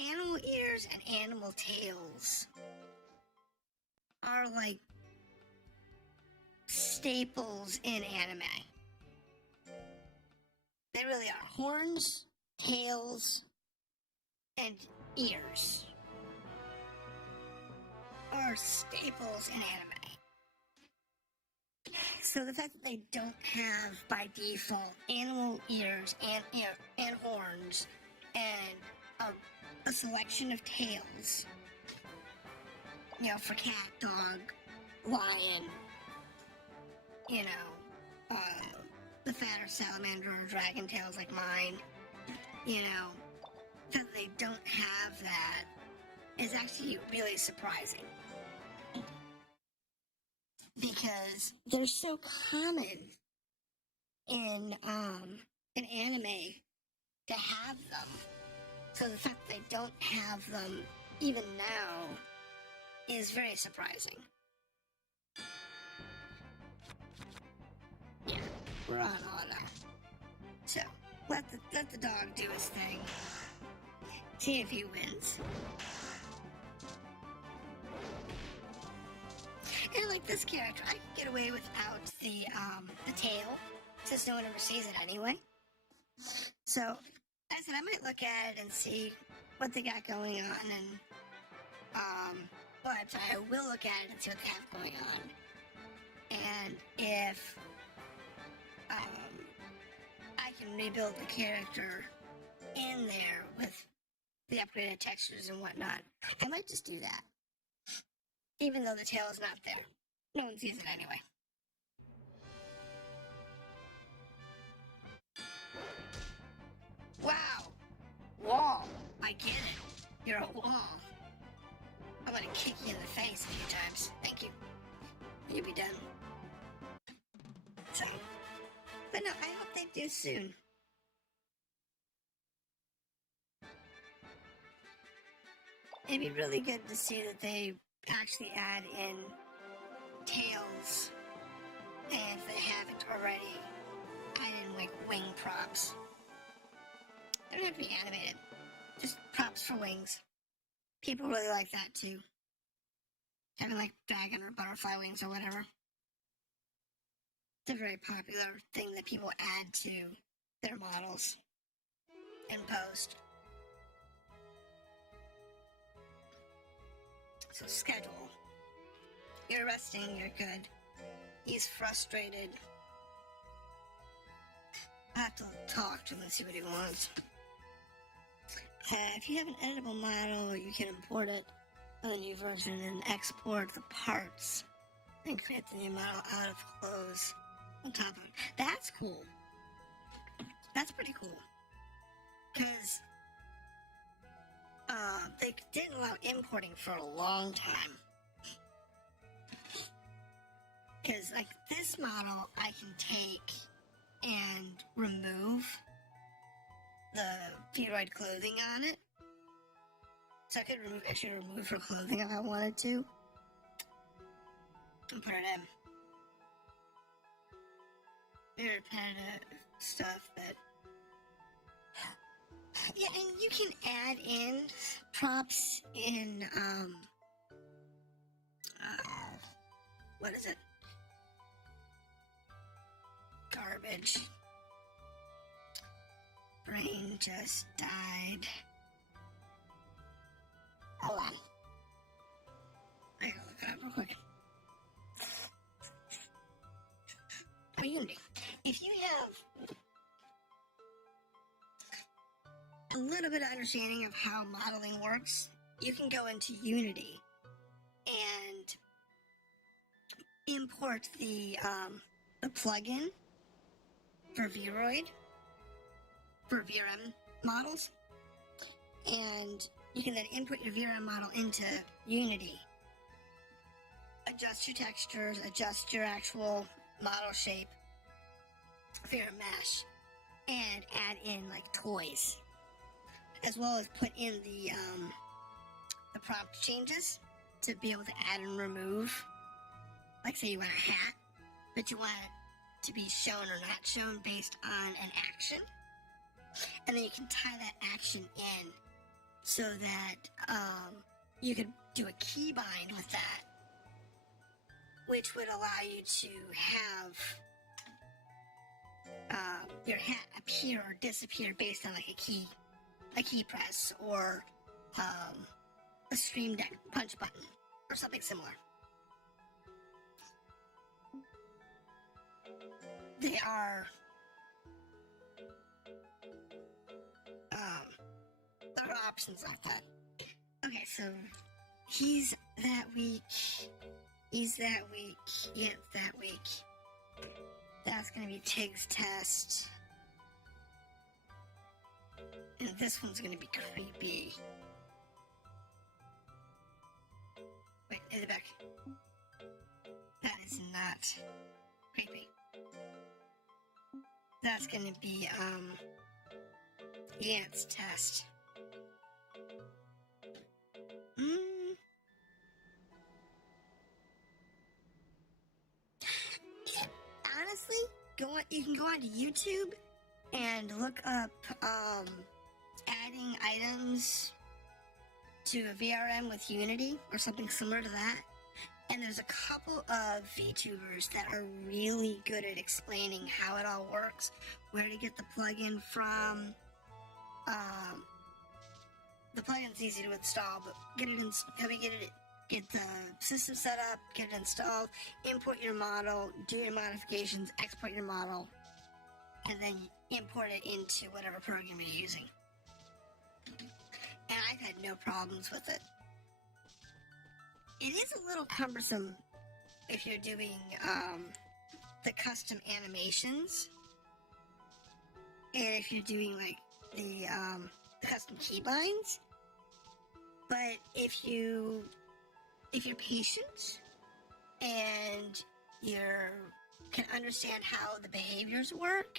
animal ears and animal tails are like staples in anime. They really are. Horns, tails, and ears are staples in anime. So the fact that they don't have, by default, animal ears and horns and a selection of tails, you know, for cat, dog, lion, you know, the fatter salamander or dragon tails like mine, you know, that they don't have that is actually really surprising. Because they're so common in anime to have them. So the fact that they don't have them even now is very surprising. Yeah, we're on auto. So, let the dog do his thing. See if he wins. And like this character, I can get away without the tail, since no one ever sees it anyway. So, I said I might look at it and see what they got going on, and but I will look at it and see what they have going on. And if I can rebuild the character in there with the upgraded textures and whatnot, I might just do that. Even though the tail is not there. No one sees it anyway. Wow! Wall! I get it. You're a wall. I'm gonna kick you in the face a few times. Thank you. You'll be done. So, but no, I hope they do soon. It'd be really good to see that they actually add in tails, and if they haven't already, add in like wing props. They don't have to be animated, just props for wings. People really like that too. Having like dragon or butterfly wings or whatever. It's a very popular thing that people add to their models in post. So schedule. You're resting, you're good. He's frustrated. I have to talk to him and see what he wants. If you have an editable model, you can import it on the new version and export the parts and create the new model out of clothes on top of it. That's cool. That's pretty cool. Because they didn't allow importing for a long time. Because, like, this model I can take and remove the Vroid clothing on it. So I could actually remove her clothing if I wanted to. And put it in. Very repetitive stuff that... Yeah, and you can add in props in, what is it? Garbage. Brain just died. Hold on. I gotta look it up real quick. Unity. If you have a little bit of understanding of how modeling works, you can go into Unity and import the plugin for Vroid, for VRM models, and you can then input your VRM model into Unity, adjust your textures, adjust your actual model shape for your mesh, and add in like toys, as well as put in the prompt changes to be able to add and remove. Like say you want a hat, but you want it to be shown or not shown based on an action, and then you can tie that action in so that you could do a keybind with that, which would allow you to have your hat appear or disappear based on like a key press, or a Stream Deck punch button, or something similar. There are options like that. Okay, so he's that weak. He's that weak. Yep, that weak. That's gonna be Tig's test. And this one's gonna be creepy. Wait, is it back? That is not creepy. That's gonna be Yant's test. you can go onto YouTube and look up adding items to a VRM with Unity or something similar to that. And there's a couple of VTubers that are really good at explaining how it all works, where to get the plugin from. The plugin's easy to install, but get the system set up, get it installed, import your model, do your modifications, export your model, and then import it into whatever program you're using. And I've had no problems with it. It is a little cumbersome if you're doing the custom animations, and if you're doing like the custom keybinds. But if you're patient and you can understand how the behaviors work,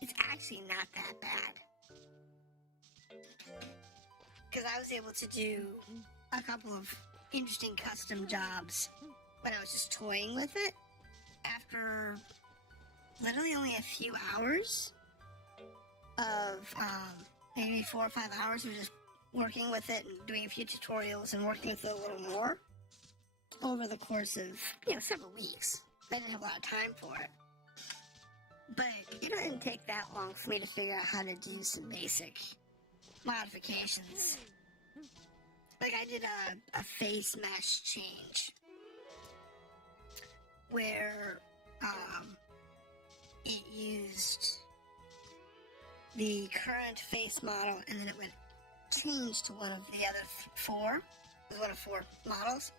it's actually not that bad. Because I was able to do a couple of interesting custom jobs when I was just toying with it after literally only a few hours of maybe 4 or 5 hours of just working with it and doing a few tutorials and working with it a little more over the course of several weeks. I didn't have a lot of time for it, but it didn't take that long for me to figure out how to do some basic modifications. Like I did a face mesh change where it used the current face model and then it would change to one of the other four. It was one of 4 models.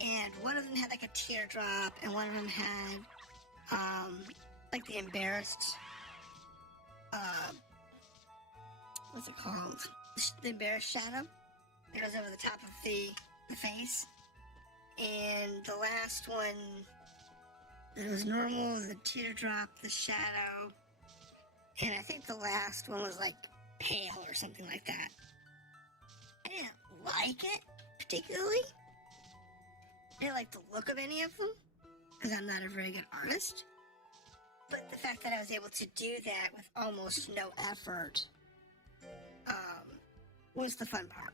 And one of them had like a teardrop and one of them had like the embarrassed what's it called? The embarrassed shadow. It goes over the top of the face. And the last one, it was normal, the teardrop, the shadow, and I think the last one was like pale or something like that. I didn't like it particularly. I didn't like the look of any of them, because I'm not a very good artist. But the fact that I was able to do that with almost no effort was the fun part.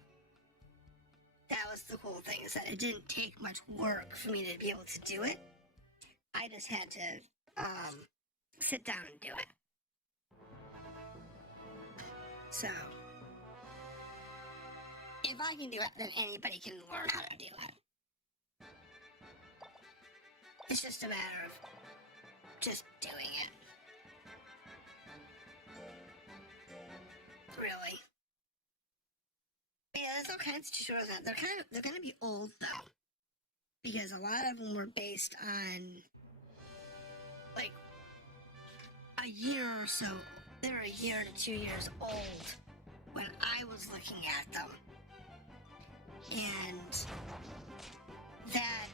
That was the cool thing, is that it didn't take much work for me to be able to do it. I just had to sit down and do it. So, if I can do it, then anybody can learn how to do it. It's just a matter of just doing it. Really. Yeah, there's all kinds of tutorials out. They're gonna be old though, because a lot of them were based on like a year or so. They were a year to 2 years old when I was looking at them, and that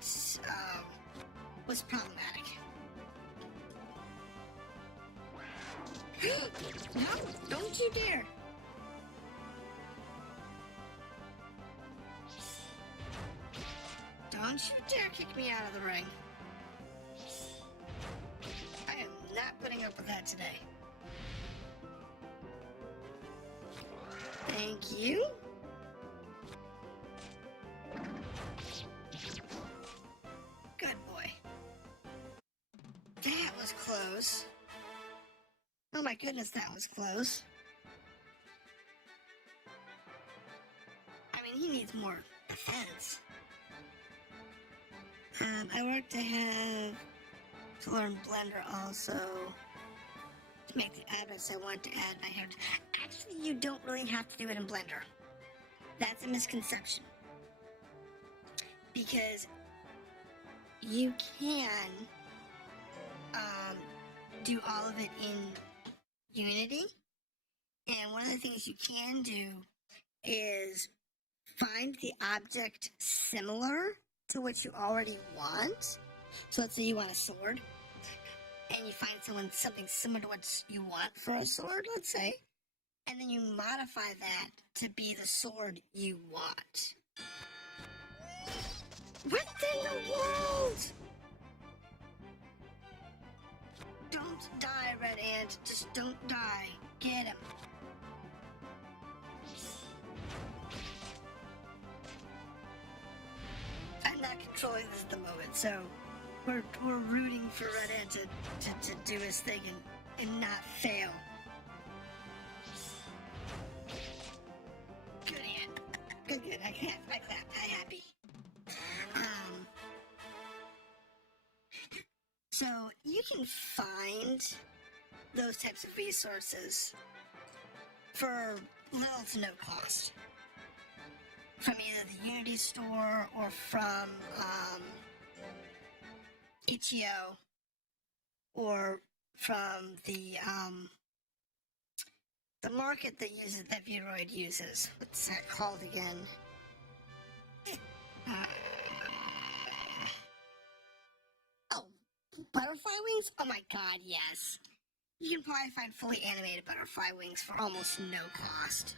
was problematic. No, don't you dare! Don't you dare kick me out of the ring. I am not putting up with that today. Thank you. Good boy. That was close. Oh my goodness, that was close. I mean, he needs more defense. I work to learn Blender also to make the edits I want to add. Actually, you don't really have to do it in Blender. That's a misconception. Because you can do all of it in Unity. And one of the things you can do is find the object similar to what you already want. So let's say you want a sword, and you find something similar to what you want for a sword, let's say, and then you modify that to be the sword you want. What in the world? Don't die, Red Ant. Just don't die. Get him. I'm not controlling this at the moment, so we're rooting for Red Ant to do his thing and not fail. Good, Ant. Good. I clap. I'm happy. So you can find those types of resources for little to no cost from either the Unity store or from itch.io or from the market that Vtuber uses. What's that called again? Butterfly wings? Oh my god, yes. You can probably find fully animated butterfly wings for almost no cost.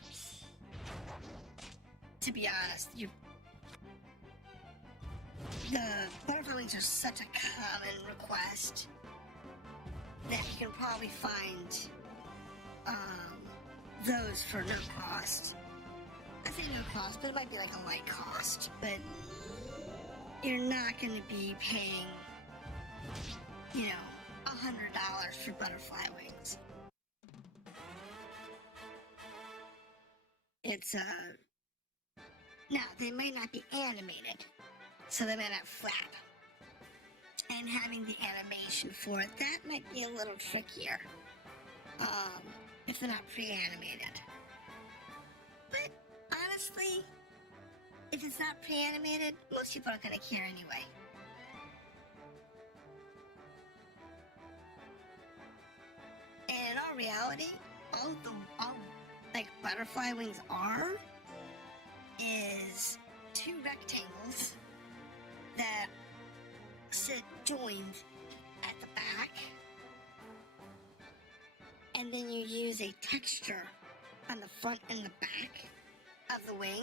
To be honest, the butterfly wings are such a common request that you can probably find those for no cost. I say no cost, but it might be like a light cost. But you're not going to be paying, you know, $100 for butterfly wings. It's now they may not be animated, so they may not flap. And having the animation for it, that might be a little trickier. If they're not pre-animated. But honestly, if it's not pre-animated, most people aren't gonna care anyway. And in all reality, all like butterfly wings are is two rectangles that sit joined at the back, and then you use a texture on the front and the back of the wing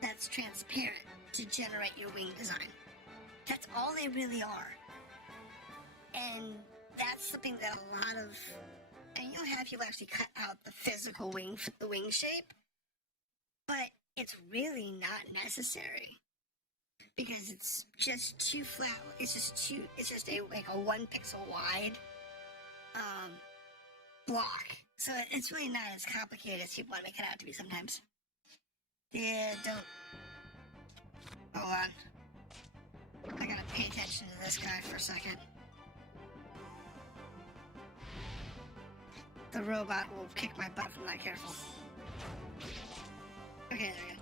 that's transparent to generate your wing design. That's all they really are. And that's something that a lot of, and you'll have people actually cut out the physical wing, the wing shape, but it's really not necessary because it's just too flat. It's just a like a 1 pixel wide block. So it's really not as complicated as people want to make it out to be sometimes. Yeah, don't. Hold on. I gotta pay attention to this guy for a second. The robot will kick my butt if I'm not careful. Okay, there we go.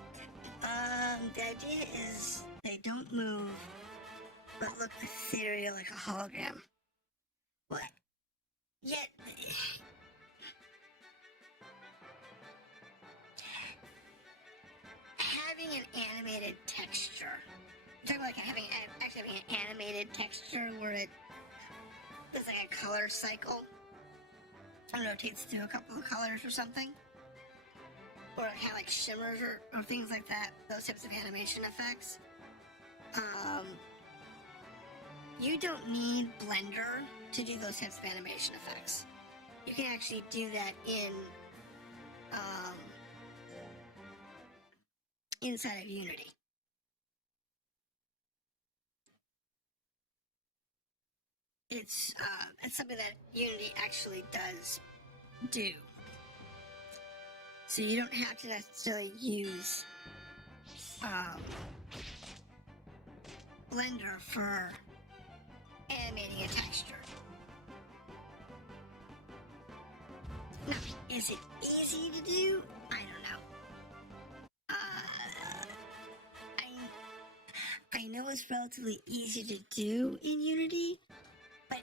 The idea is they don't move, but look ethereal like a hologram. What? Yet, having an animated texture. I'm talking about like having an animated texture where it's like a color cycle. It rotates through a couple of colors or something. Or it kind of like shimmers or things like that. Those types of animation effects. You don't need Blender to do those types of animation effects. You can actually do that inside of Unity. It's something that Unity actually does do. So you don't have to necessarily use Blender for animating a texture. Now, is it easy to do? I don't know. I know it's relatively easy to do in Unity, but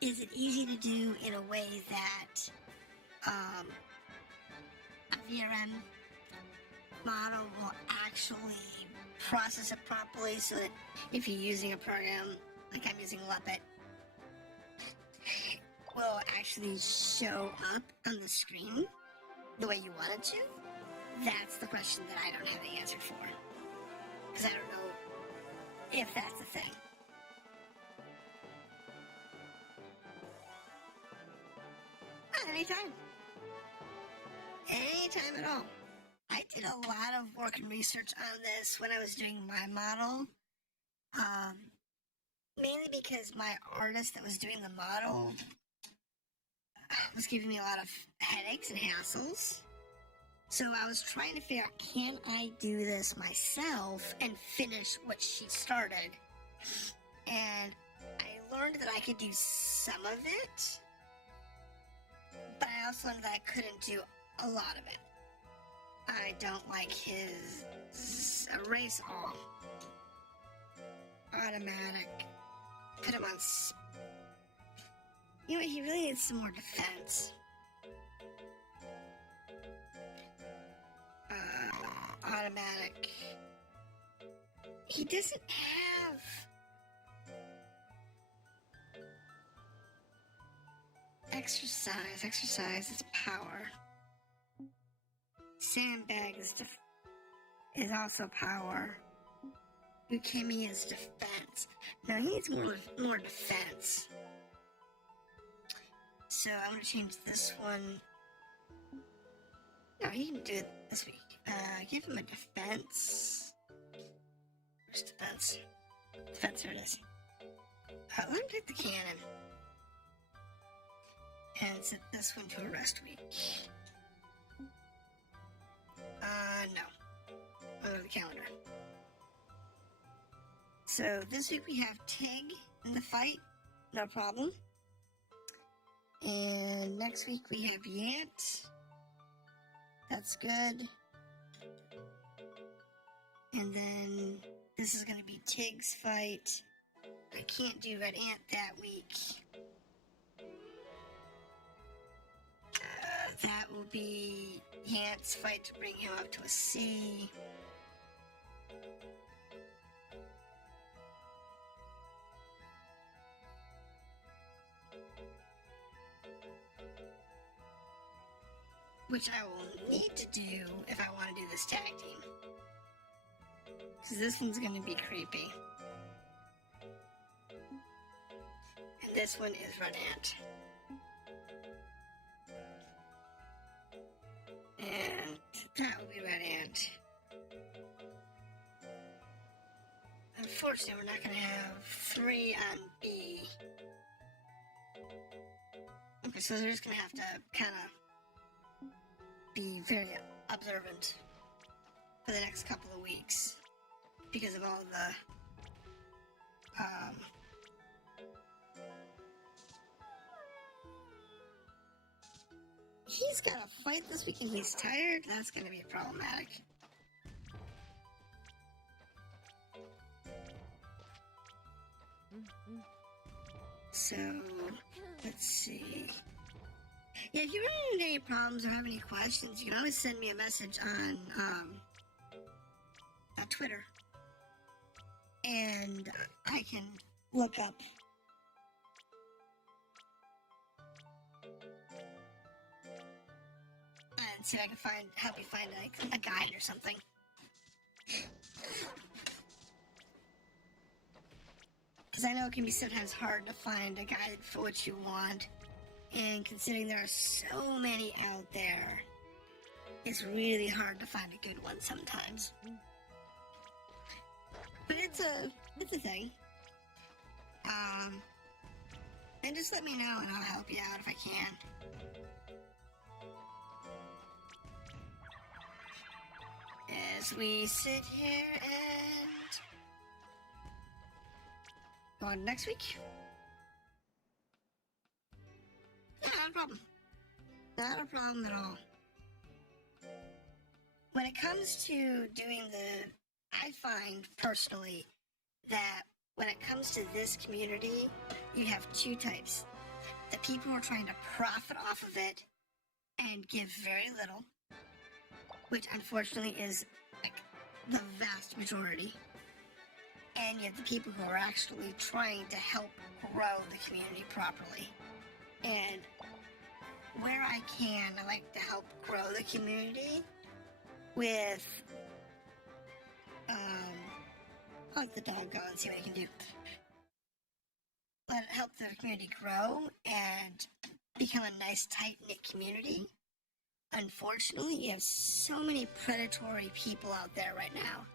is it easy to do in a way that a VRM model will actually process it properly so that if you're using a program, like I'm using Leopard, will actually show up on the screen the way you want it to? That's the question that I don't have the answer for. Because I don't know if that's the thing. anytime. Anytime at all. I did a lot of work and research on this when I was doing my model. Mainly because my artist that was doing the model was giving me a lot of headaches and hassles. So I was trying to figure out, can I do this myself and finish what she started? And I learned that I could do some of it, but I also learned that I couldn't do a lot of it. I don't like his erase all. Automatic. Put him on... You know what, he really needs some more defense. Automatic. He doesn't have... Exercise is power. Sandbag is also power. Ukemi is defense. Now he needs more defense. So I'm gonna change this one. No, he can do it this week. Give him a defense. Where's defense? Defense, here it is. Let him take the cannon. And set this one to a rest week. No. I'll go to the calendar. So this week we have Tig in the fight, no problem. And next week we have Yant. That's good. And then this is going to be Tig's fight. I can't do Red Ant that week. That will be Yant's fight to bring him up to a C. Which I will need to do if I want to do this tag team. Because this one's going to be creepy. And this one is Red Ant. And that will be Red Ant. Unfortunately, we're not going to have 3 on B. Okay, so they're just going to have to kind of be very observant for the next couple of weeks because of all the he's got a fight this week and he's tired. That's going to be problematic. So let's see. Yeah, if you run into any problems or have any questions, you can always send me a message on Twitter. And I can look up and see if I can help you find like a guide or something. Because I know it can be sometimes hard to find a guide for what you want. And considering there are so many out there, it's really hard to find a good one sometimes. But it's a thing. And just let me know and I'll help you out if I can. As we sit here and go on next week. Yeah, not a problem. Not a problem at all. When it comes to doing I find personally that when it comes to this community, you have 2 types. The people who are trying to profit off of it and give very little, which unfortunately is like the vast majority. And you have the people who are actually trying to help grow the community properly. And where I can, I like to help grow the community with, I'll let the dog go and see what he can do. Let it help the community grow and become a nice tight-knit community. Unfortunately, you have so many predatory people out there right now.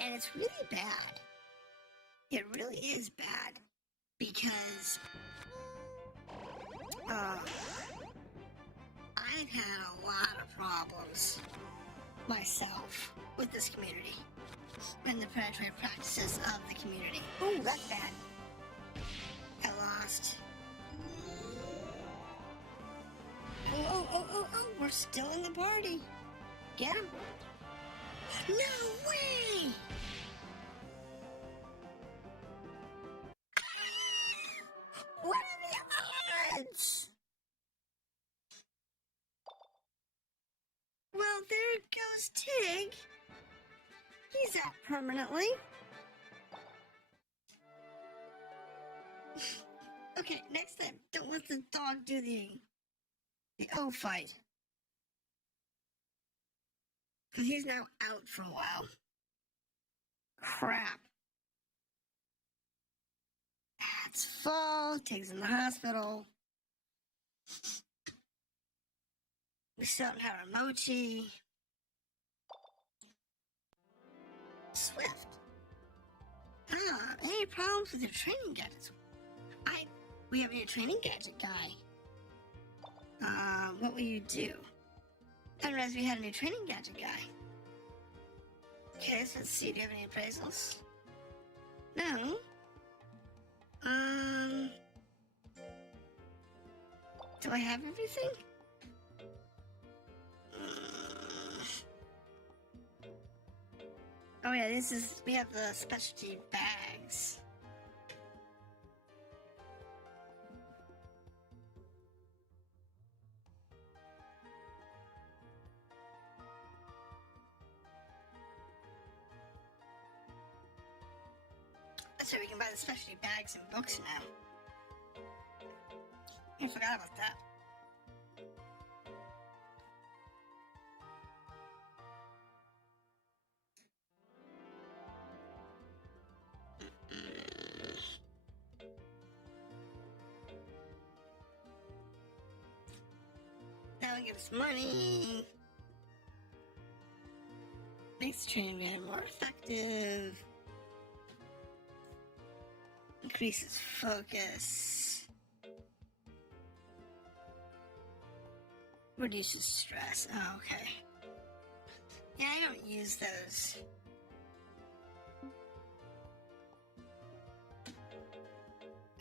And it's really bad. It really is bad. Because I've had a lot of problems myself with this community and the predatory practices of the community. Ooh, that's bad. I lost. Oh, we're still in the party. Get him. No way! What are the odds? Well, there goes Tig. He's out permanently. Okay, next time, don't let the dog do the O fight. Because he's now out for a while. Crap. It's fall, Tig's in the hospital. We still don't have our mochi. Swift. Any problems with your training gadgets? We have a new training gadget guy. What will you do? I didn't realize we had a new training gadget guy. Okay, so let's see, do you have any appraisals? No. Do I have everything? Oh yeah, we have the specialty bags. So we can buy the specialty bags and books now. I forgot about that. That will give us money. Makes the training man more effective. Increases focus. Reduces stress. Oh, okay. Yeah, I don't use those.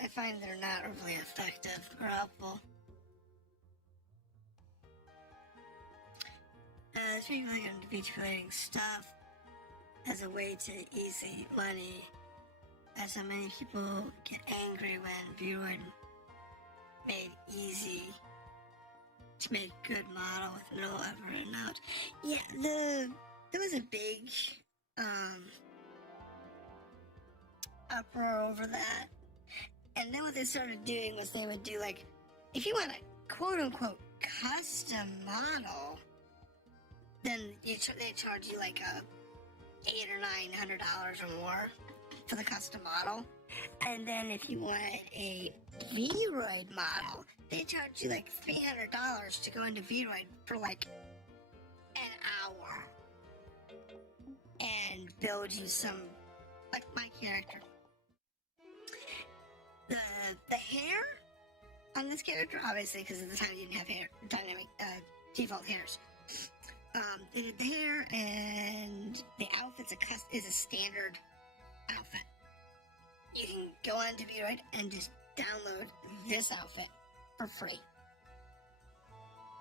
I find they're not really effective or helpful. It's really going to be creating stuff as a way to easy money. As so many people get angry when viewer made easy to make good model with no effort and out. Yeah, there was a big uproar over that. And then what they started doing was they would do like, if you want a quote unquote custom model, then they charge you like $800 or $900 or more for the custom model. And then if you wanted a Vroid model, they charge you like $300 to go into Vroid for like an hour and build you some, like my character. The hair on this character, obviously, because at the time you didn't have hair, dynamic default hairs. They did the hair, and the outfit's is a standard outfit. You can go on to Vroid and just download this outfit for free.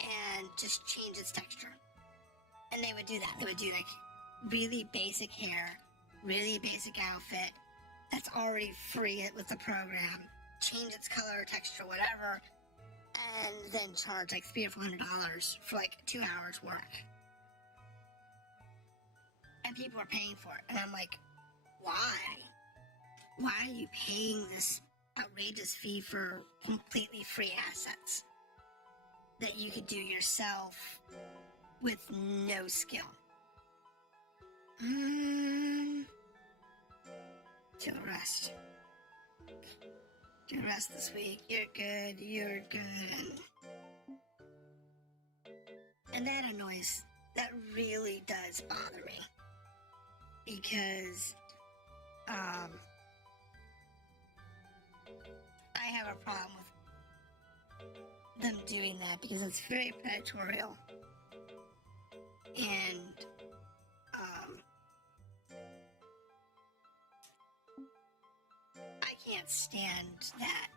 And just change its texture. And they would do that. They would do like really basic hair, really basic outfit that's already free with the program, change its color, texture, whatever, and then charge like $300 or $400 for like 2 hours work. And people are paying for it. And I'm like, why? Why are you paying this outrageous fee for completely free assets that you could do yourself with no skill? To rest. Do rest this week. You're good. You're good. And that annoys. That really does bother me. Because, I have a problem with them doing that because it's very predatory. And, I can't stand that.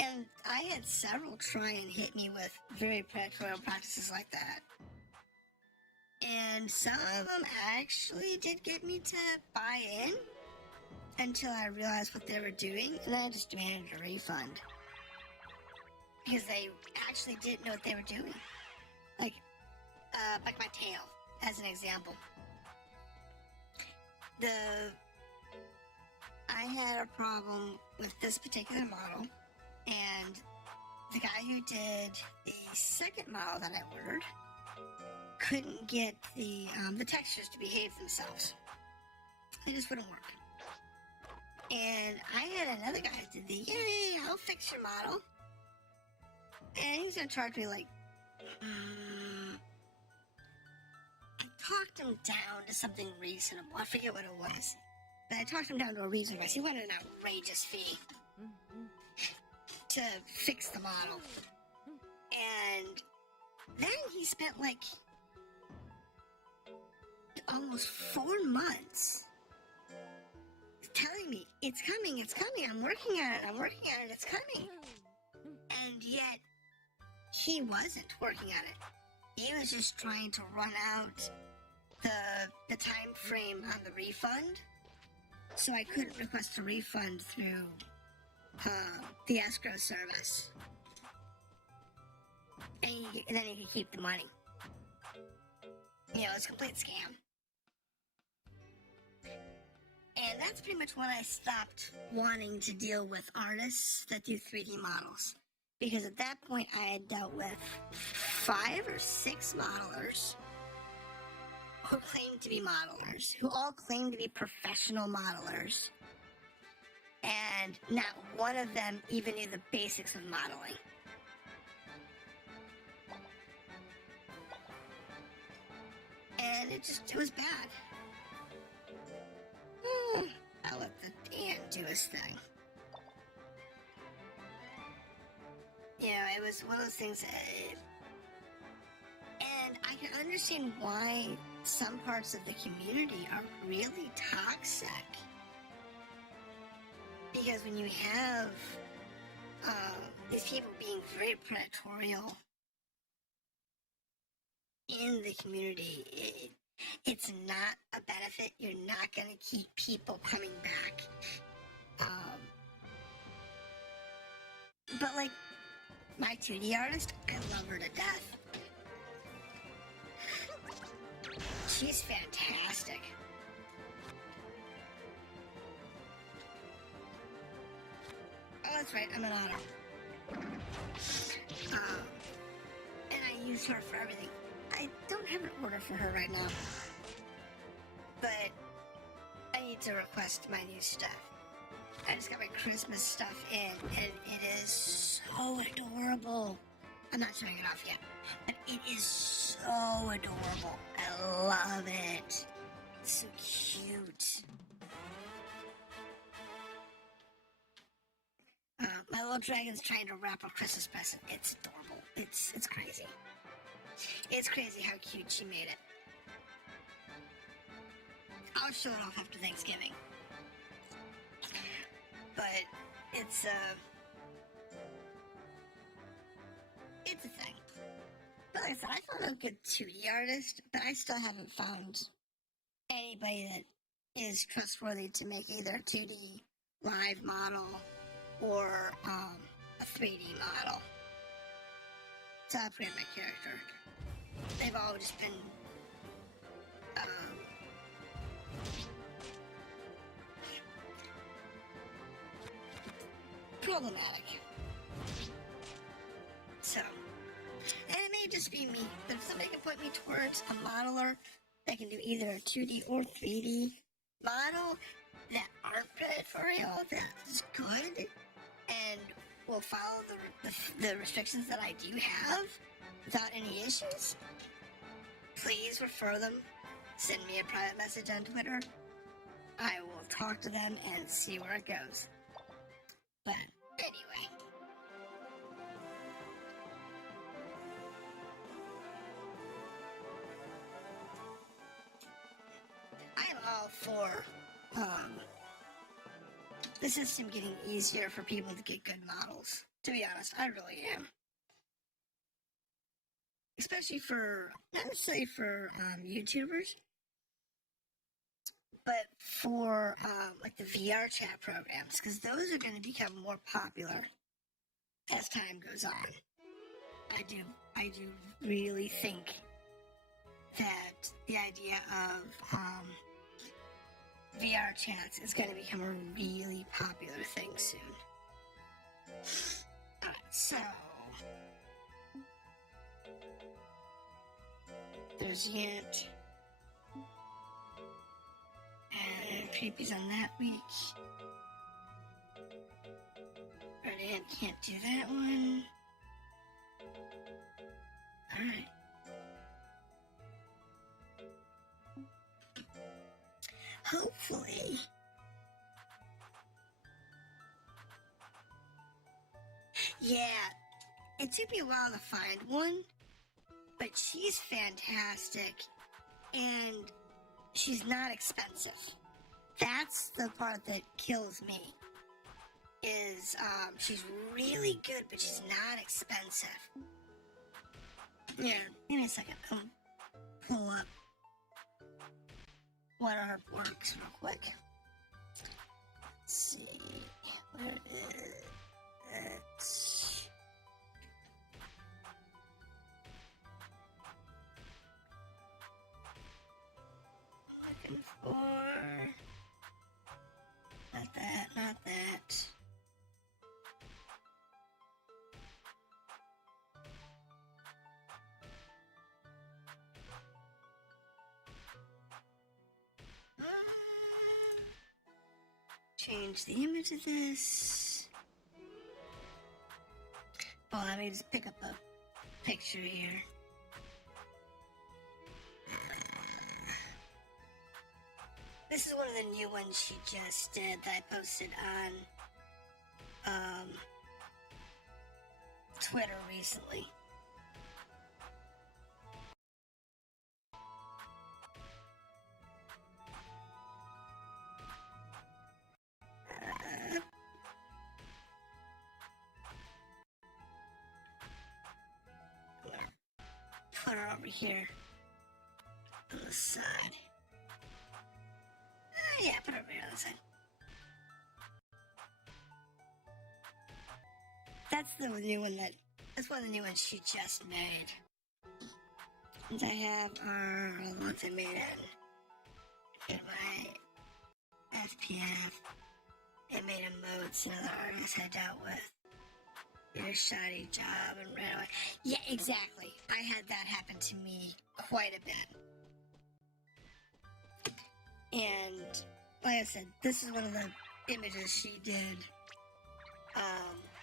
And I had several try and hit me with very predatory practices like that. And some of them actually did get me to buy in until I realized what they were doing, and then I just demanded a refund. Because they actually didn't know what they were doing. Like my tail, as an example. I had a problem with this particular model, and the guy who did the second model that I ordered couldn't get the textures to behave themselves. They just wouldn't work. And I had another guy who did the, yeah, I'll fix your model. And he's gonna charge me like, I talked him down to something reasonable. I forget what it was. But I talked him down to a reasonable price. He wanted an outrageous fee to fix the model. And then he spent like almost 4 months telling me, it's coming, I'm working on it, it's coming. And yet, he wasn't working on it. He was just trying to run out the time frame on the refund, so I couldn't request a refund through the escrow service. And then he could keep the money. You know, it's a complete scam. And that's pretty much when I stopped wanting to deal with artists that do 3D models. Because at that point, I had dealt with 5 or 6 modelers who claimed to be modelers, who all claimed to be professional modelers. And not one of them even knew the basics of modeling. And it was bad. I'll let the Dan do his thing. You know, it was one of those things, and I can understand why some parts of the community are really toxic. Because when you have these people being very predatory in the community, it's not a benefit. You're not going to keep people coming back. But like, my 2D artist, I love her to death. She's fantastic. Oh, that's right, I'm an auto. And I use her for everything. I don't have an order for her right now. But I need to request my new stuff. I just got my Christmas stuff in, and it is so adorable. I'm not showing it off yet, but it is so adorable. I love it. It's so cute. My little dragon's trying to wrap a Christmas present. It's adorable. It's crazy. It's crazy how cute she made it. I'll show it off after Thanksgiving. But it's a thing. But like I said, I found a good 2D artist, but I still haven't found anybody that is trustworthy to make either a 2D live model or a 3D model to upgrade my character. They've all just been problematic. So, and it may just be me, but if somebody can point me towards a modeler that can do either a 2D or 3D model that aren't predatory, that's good, and will follow the restrictions that I do have without any issues, please refer them. Send me a private message on Twitter. I will talk to them and see where it goes. But anyway. I'm all for the system getting easier for people to get good models. To be honest, I really am. Especially for, not necessarily for YouTubers, but for like the VR chat programs, because those are going to become more popular as time goes on. I do really think that the idea of VR chats is going to become a really popular thing soon. Alright, so there's Yant. And Creepy's on that week. Red Ant can't do that one. Alright. Hopefully. Yeah, it took me a while to find one, but she's fantastic, and she's not expensive. That's the part that kills me, is she's really good, but she's not expensive. Yeah, give me a second. I'll pull up one of her works real quick. Let's see. Where is it? Looking for... Not that, not that. Change the image of this. Oh, let me just pick up a picture here. This is one of the new ones she just did that I posted on Twitter recently. Put her over here on the side. Yeah, put her over here on the side. That's the new one that's one of the new ones she just made. And I have all the ones I made in my FPF. I made emotes and other artists I dealt with. Did a shoddy job and ran away. Yeah, exactly. I had that happen to me quite a bit. And like I said, this is one of the images she did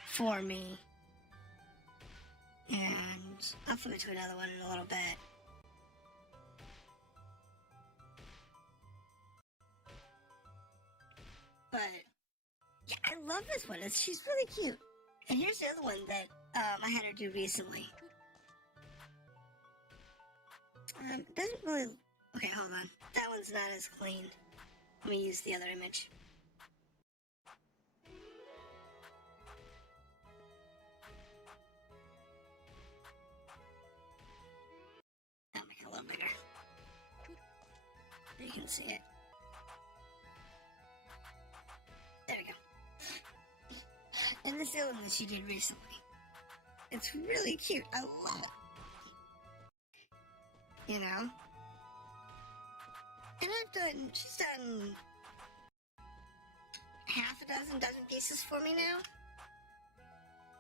for me. And I'll flip it to another one in a little bit. But yeah, I love this one. She's really cute. And here's the other one that I had her do recently. Doesn't really... Okay, hold on. That one's not as clean. Let me use the other image. I'll make it a little bigger. You can see it. There we go. And this is the one that she did recently. It's really cute. I love it. You know? And she's done half a dozen pieces for me now.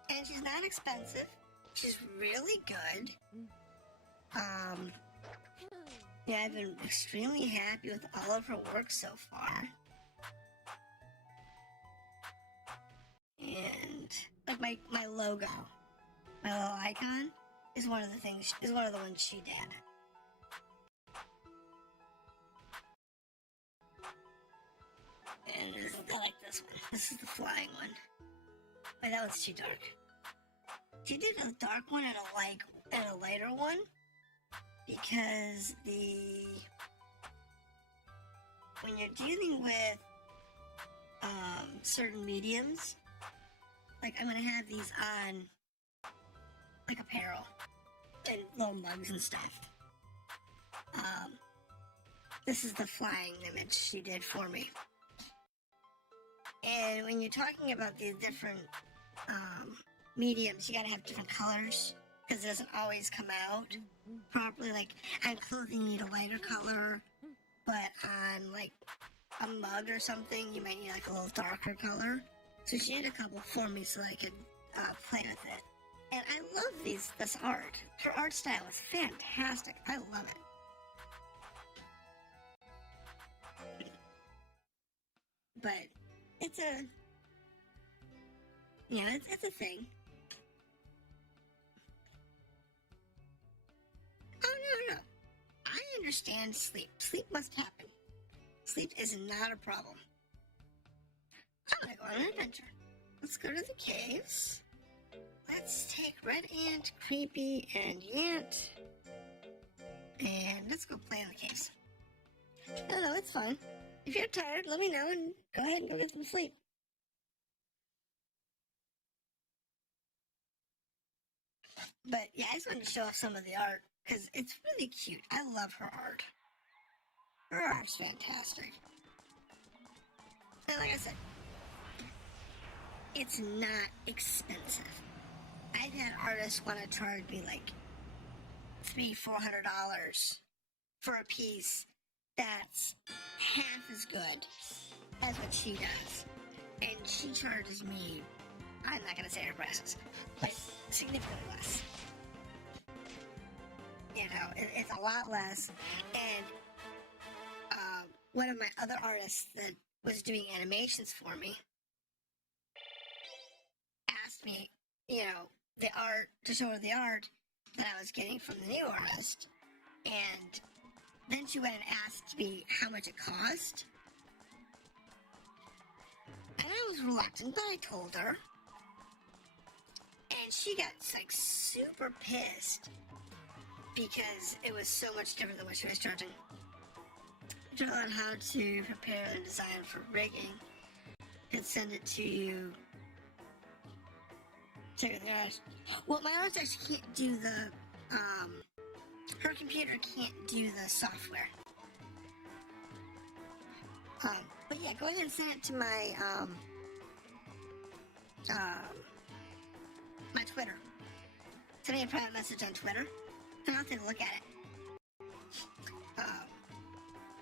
And she's not expensive. She's really good. Yeah, I've been extremely happy with all of her work so far. And like my logo, my little icon is one of the things, is one of the ones she did. And I like this one. This is the flying one. Wait, that one's too dark. She did a dark one and a lighter one because when you're dealing with certain mediums, like I'm gonna have these on like apparel and little mugs and stuff. This is the flying image she did for me. And when you're talking about these different mediums, you gotta have different colors because it doesn't always come out properly. Like on clothing, you need a lighter color, but on like a mug or something, you might need like a little darker color. So she did a couple for me so I could play with it. And I love this art. Her art style is fantastic. I love it. But it's a, you know, it's a thing. Oh, no. I understand sleep. Sleep must happen. Sleep is not a problem. I'm gonna go on an adventure. Let's go to the caves. Let's take Red Ant, Creepy, and Yant. And let's go play in the caves. No, it's fine. If you're tired, let me know and go ahead and go get some sleep. But yeah, I just wanted to show off some of the art because it's really cute. I love her art. Her art's fantastic. And like I said, it's not expensive. I've had artists want to charge me like $300-400 for a piece that's half as good as what she does. And she charges me, I'm not going to say her prices, but significantly less. You know, it's a lot less. And one of my other artists that was doing animations for me asked me, you know, the art, to show her the art that I was getting from the new artist. And then she went and asked me how much it cost. And I was reluctant, but I told her. And she got like super pissed because it was so much different than what she was charging. I told her on how to prepare and design for rigging and send it to you. Well, my artist actually can't do the, her computer can't do the software. But yeah, go ahead and send it to my, my Twitter. Send me a private message on Twitter, and I'll take a look at it.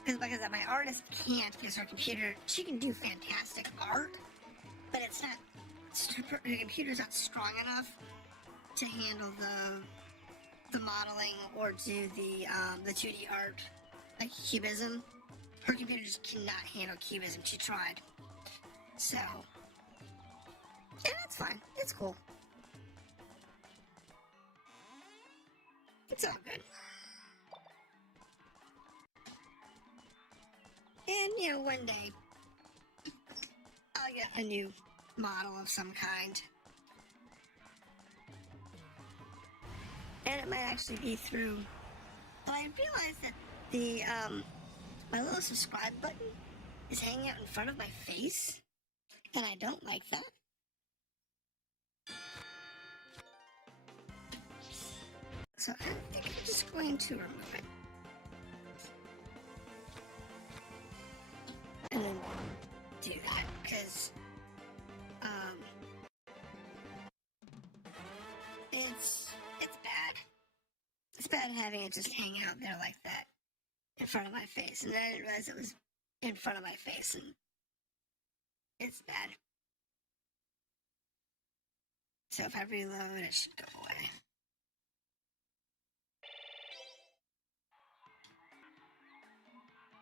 Because my artist can't, because her computer, she can do fantastic art, but it's not, her computer's not strong enough to handle the modeling or do the 2D art, like cubism. Her computer just cannot handle cubism. She tried. So, yeah, that's fine. It's cool. It's all good. And, you know, one day, I'll get a new model of some kind. And it might actually be through... But I realized that the, my little subscribe button is hanging out in front of my face. And I don't like that. So I think I'm just going to remove it. And then do that, because it's bad. It's bad having it just hang out there like that in front of my face. And then I didn't realize it was in front of my face, and it's bad. So if I reload, it should go away.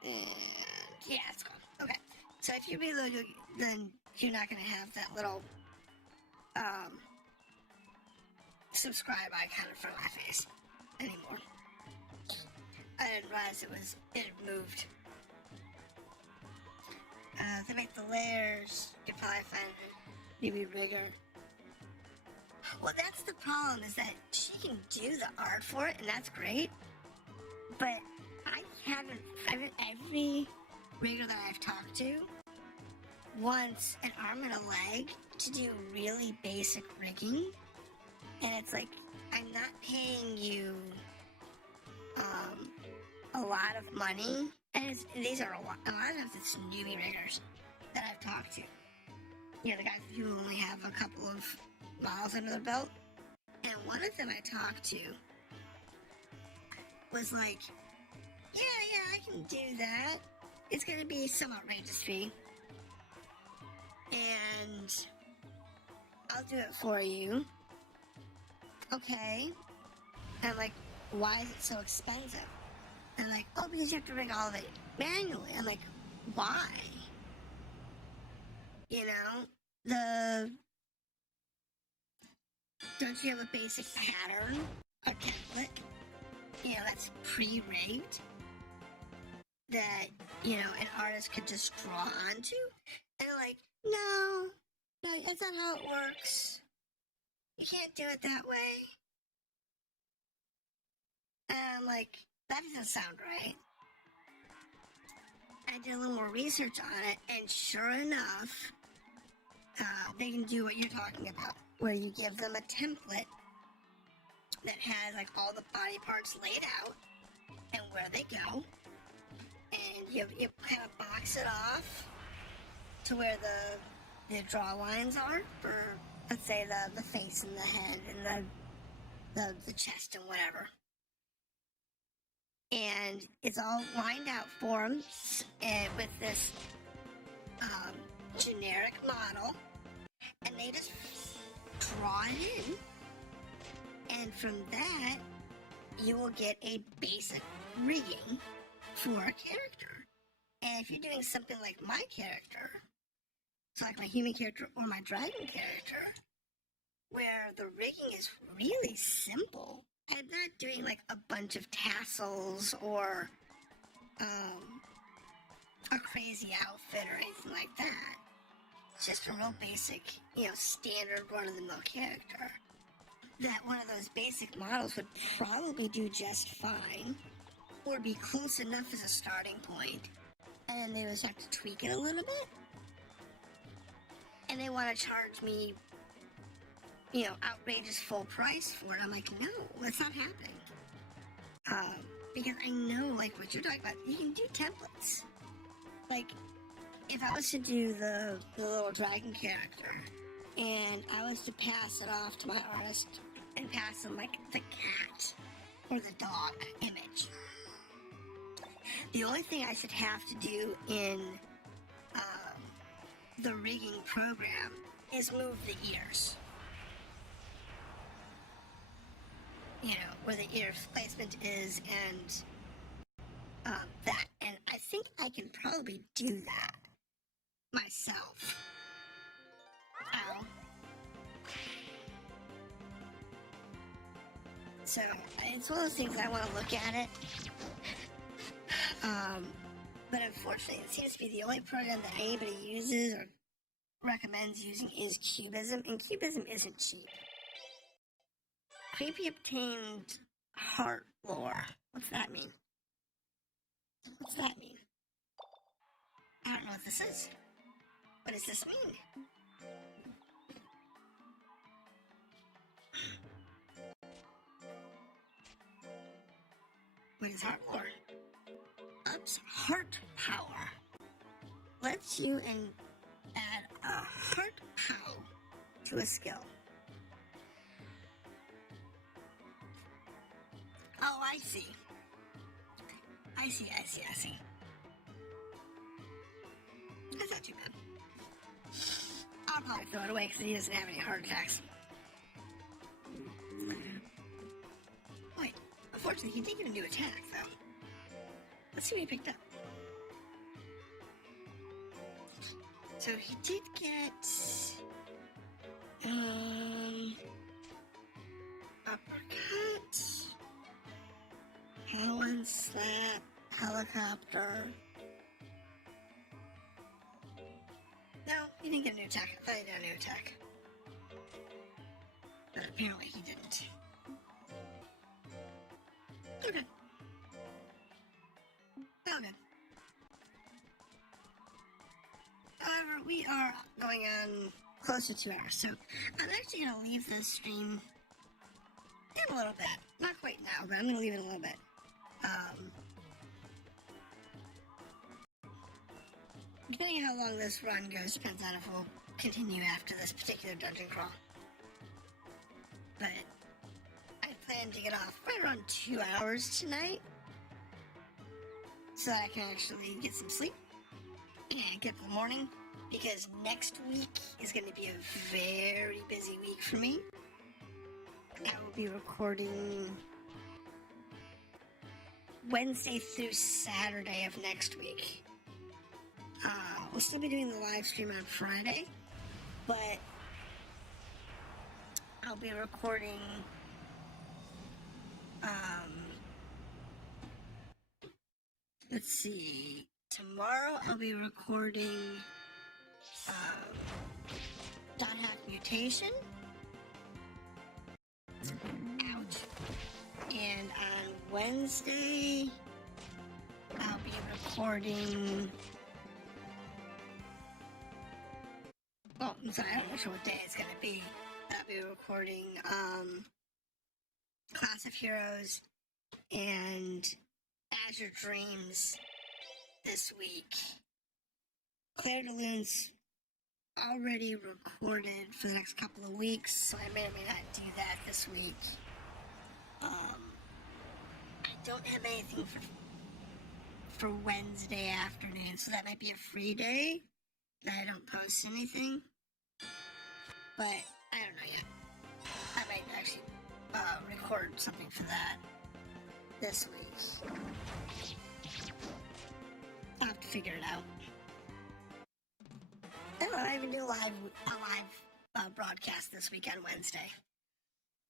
And yeah, it's gone. Okay. So if you reload, then you're not going to have that little subscribe icon in front of my face anymore. I didn't realize it had moved. They make the layers. You can probably find it maybe bigger. Well, that's the problem, is that she can do the art for it, and that's great. But every rigger that I've talked to wants an arm and a leg to do really basic rigging. And it's like, I'm not paying you a lot of money. And these are a lot of it's newbie riggers that I've talked to. You know, the guys who only have a couple of miles under their belt. And one of them I talked to was like, yeah, I can do that. It's going to be some outrageous fee. And I'll do it for you. Okay. And I'm like, why is it so expensive? And like, oh, because you have to rig all of it manually. I'm like, why? You know, don't you have a basic pattern, a template, you know, that's pre-rigged that, you know, an artist could just draw onto? And I'm like, no, that's not how it works. You can't do it that way. And I'm like, that doesn't sound right. I did a little more research on it, and sure enough, they can do what you're talking about, where you give them a template that has like all the body parts laid out and where they go, and you kind of box it off to where the draw lines are for, let's say, the face and the head and the chest and whatever. And it's all lined out for them, and with this generic model, and they just draw it in, and from that you will get a basic rigging for a character. And if you're doing something like my character, so like my human character or my dragon character, where the rigging is really simple, I'm not doing like a bunch of tassels or a crazy outfit or anything like that. It's just a real basic, you know, standard run-of-the-mill character. That one of those basic models would probably do just fine, or be close enough as a starting point, and then they just have to tweak it a little bit. And they want to charge me, you know, outrageous full price for it. I'm like, no, that's not happening. Because I know, like what you're talking about, you can do templates. Like, if I was to do the little dragon character, and I was to pass it off to my artist, and pass them, like, the cat or the dog image, the only thing I should have to do in the rigging program is move the ears. You know, where the ear placement is, and that. And I think I can probably do that myself. So, it's one of those things I want to look at it. But unfortunately, it seems to be the only program that anybody uses or recommends using is Cubism, and Cubism isn't cheap. Creepy obtained heart lore. What's that mean? What's that mean? I don't know what this is. What does this mean? What is heart lore? Ups heart power. Lets you add a heart pow to a skill. Oh, I see. I see. That's not too bad. I'll probably throw it away because he doesn't have any heart attacks. Wait, unfortunately, he did get a new attack, though. Let's see what he picked up. So he did get Uppercut. Helen slap. Helicopter. No, he didn't get a new attack. I thought he got a new attack. But apparently he didn't. Okay. Oh, good. However, we are going on close to 2 hours, so I'm actually going to leave this stream in a little bit. Not quite now, but I'm going to leave it a little bit. Depending on how long this run goes, depends on if we'll continue after this particular dungeon crawl. But I plan to get off right around 2 hours tonight, so that I can actually get some sleep and get to the morning, because next week is going to be a very busy week for me. I will be recording Wednesday through Saturday of next week. We'll still be doing the live stream on Friday, but I'll be recording let's see, tomorrow I'll be recording Dot Hack Mutation. Ouch. And on Wednesday I'll be recording, oh, I'm sorry, I'm not sure what day it's gonna be. I'll be recording Class of Heroes and Azure Dreams this week. Claire de Lune's already recorded for the next couple of weeks, so I may or may not do that this week. I don't have anything for Wednesday afternoon, so that might be a free day that I don't post anything. But I don't know yet. I might actually record something for that this week. I'll have to figure it out. I don't even do a live broadcast this week on Wednesday,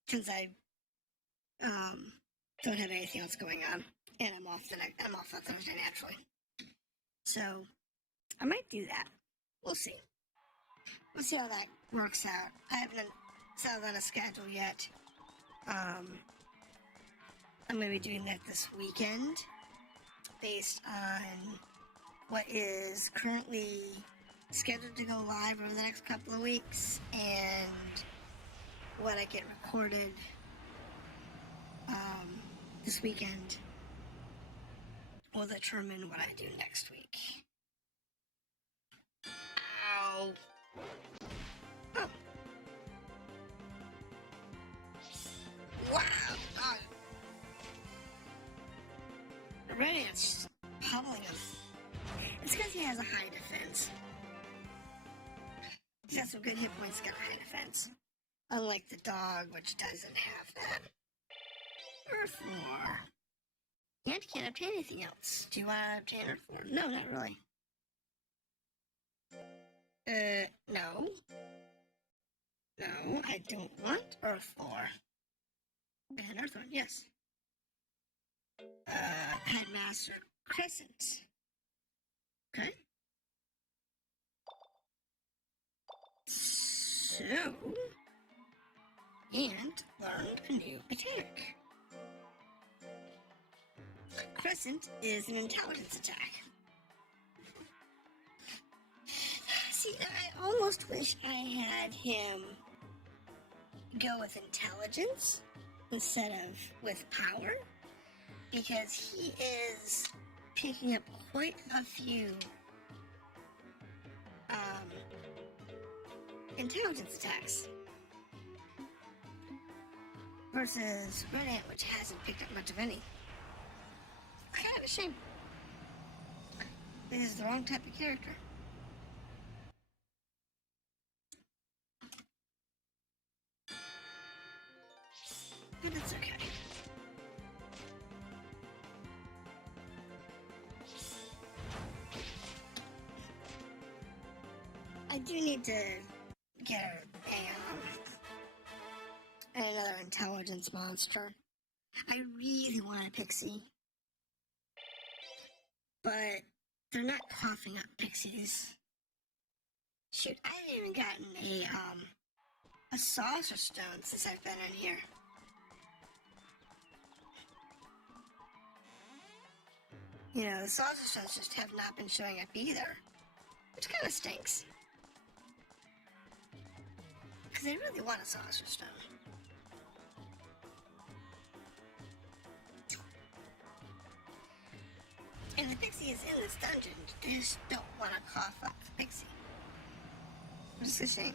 since I don't have anything else going on, and I'm off on Thursday naturally. So I might do that. We'll see. We'll see how that works out. I haven't settled on a schedule yet. I'm going to be doing that this weekend, based on what is currently scheduled to go live over the next couple of weeks, and what I get recorded this weekend will determine what I do next week. Ow. Oh. Wow. God. Radiant's pummeling him. It's because he has a high defense. He's got some good hit points, got a high defense. Unlike the dog, which doesn't have that. Earth War. And can't obtain anything else. Do you want to obtain Earth War? No, not really. No. No, I don't want Earth War. And Earth War, yes. Headmaster Crescent. Okay. So, and learned a new attack. Crescent is an intelligence attack. See, I almost wish I had him go with intelligence instead of with power, because he is picking up quite a few intelligence attacks versus Red Ant, which hasn't picked up much of any. Kind of a shame. This is the wrong type of character. But it's okay. I do need to get a intelligence monster. I really want a pixie. But they're not coughing up pixies. Shoot, I haven't even gotten a saucer stone since I've been in here. You know, the saucer stones just have not been showing up either, which kind of stinks. Because I really want a saucer stone. And the pixie is in this dungeon. They just don't want to cough up the pixie. It's a shame.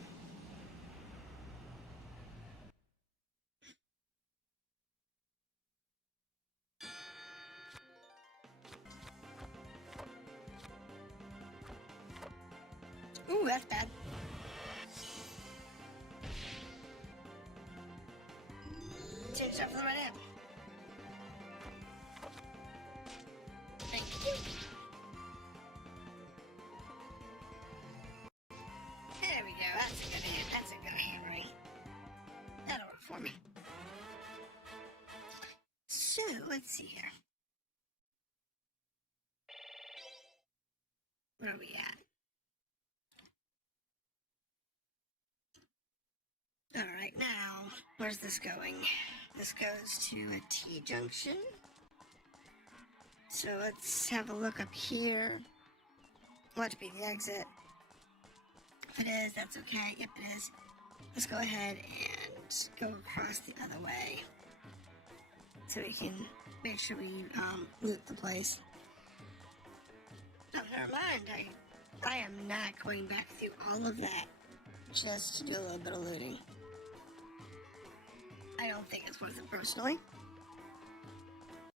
Ooh, that's bad. Change that for the right hand. Thank you. There we go. That's a good hand. That's a good handwriting. That'll work for me. So, let's see here. Where are we at? Alright, now, where's this going? This goes to a T-junction. So let's have a look up here. Want to be the exit. If it is, that's okay. Yep, it is. Let's go ahead and go across the other way. So we can make sure we loot the place. Oh, never mind. I am not going back through all of that just to do a little bit of looting. I don't think it's worth it personally.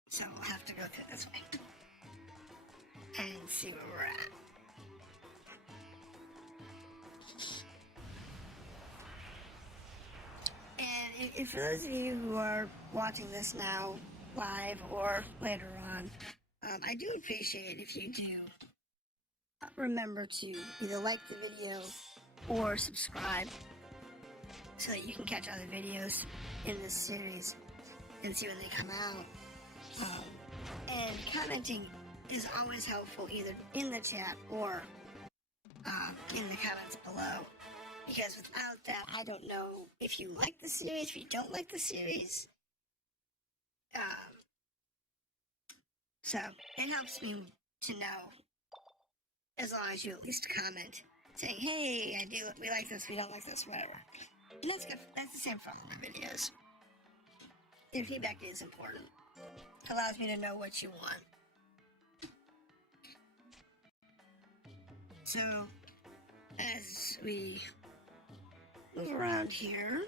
So we'll have to go through this way and see where we're at. And if for those of you who are watching this now, live or later on, I do appreciate if you do remember to either like the video or subscribe so that you can catch other videos in this series and see when they come out. And commenting is always helpful, either in the chat or in the comments below, because without that, I don't know if you like the series, if you don't like the series. So it helps me to know, as long as you at least comment saying, hey, we like this, we don't like this, whatever. And that's good. That's the same for all my videos. Your feedback is important. It allows me to know what you want. So, as we move around here,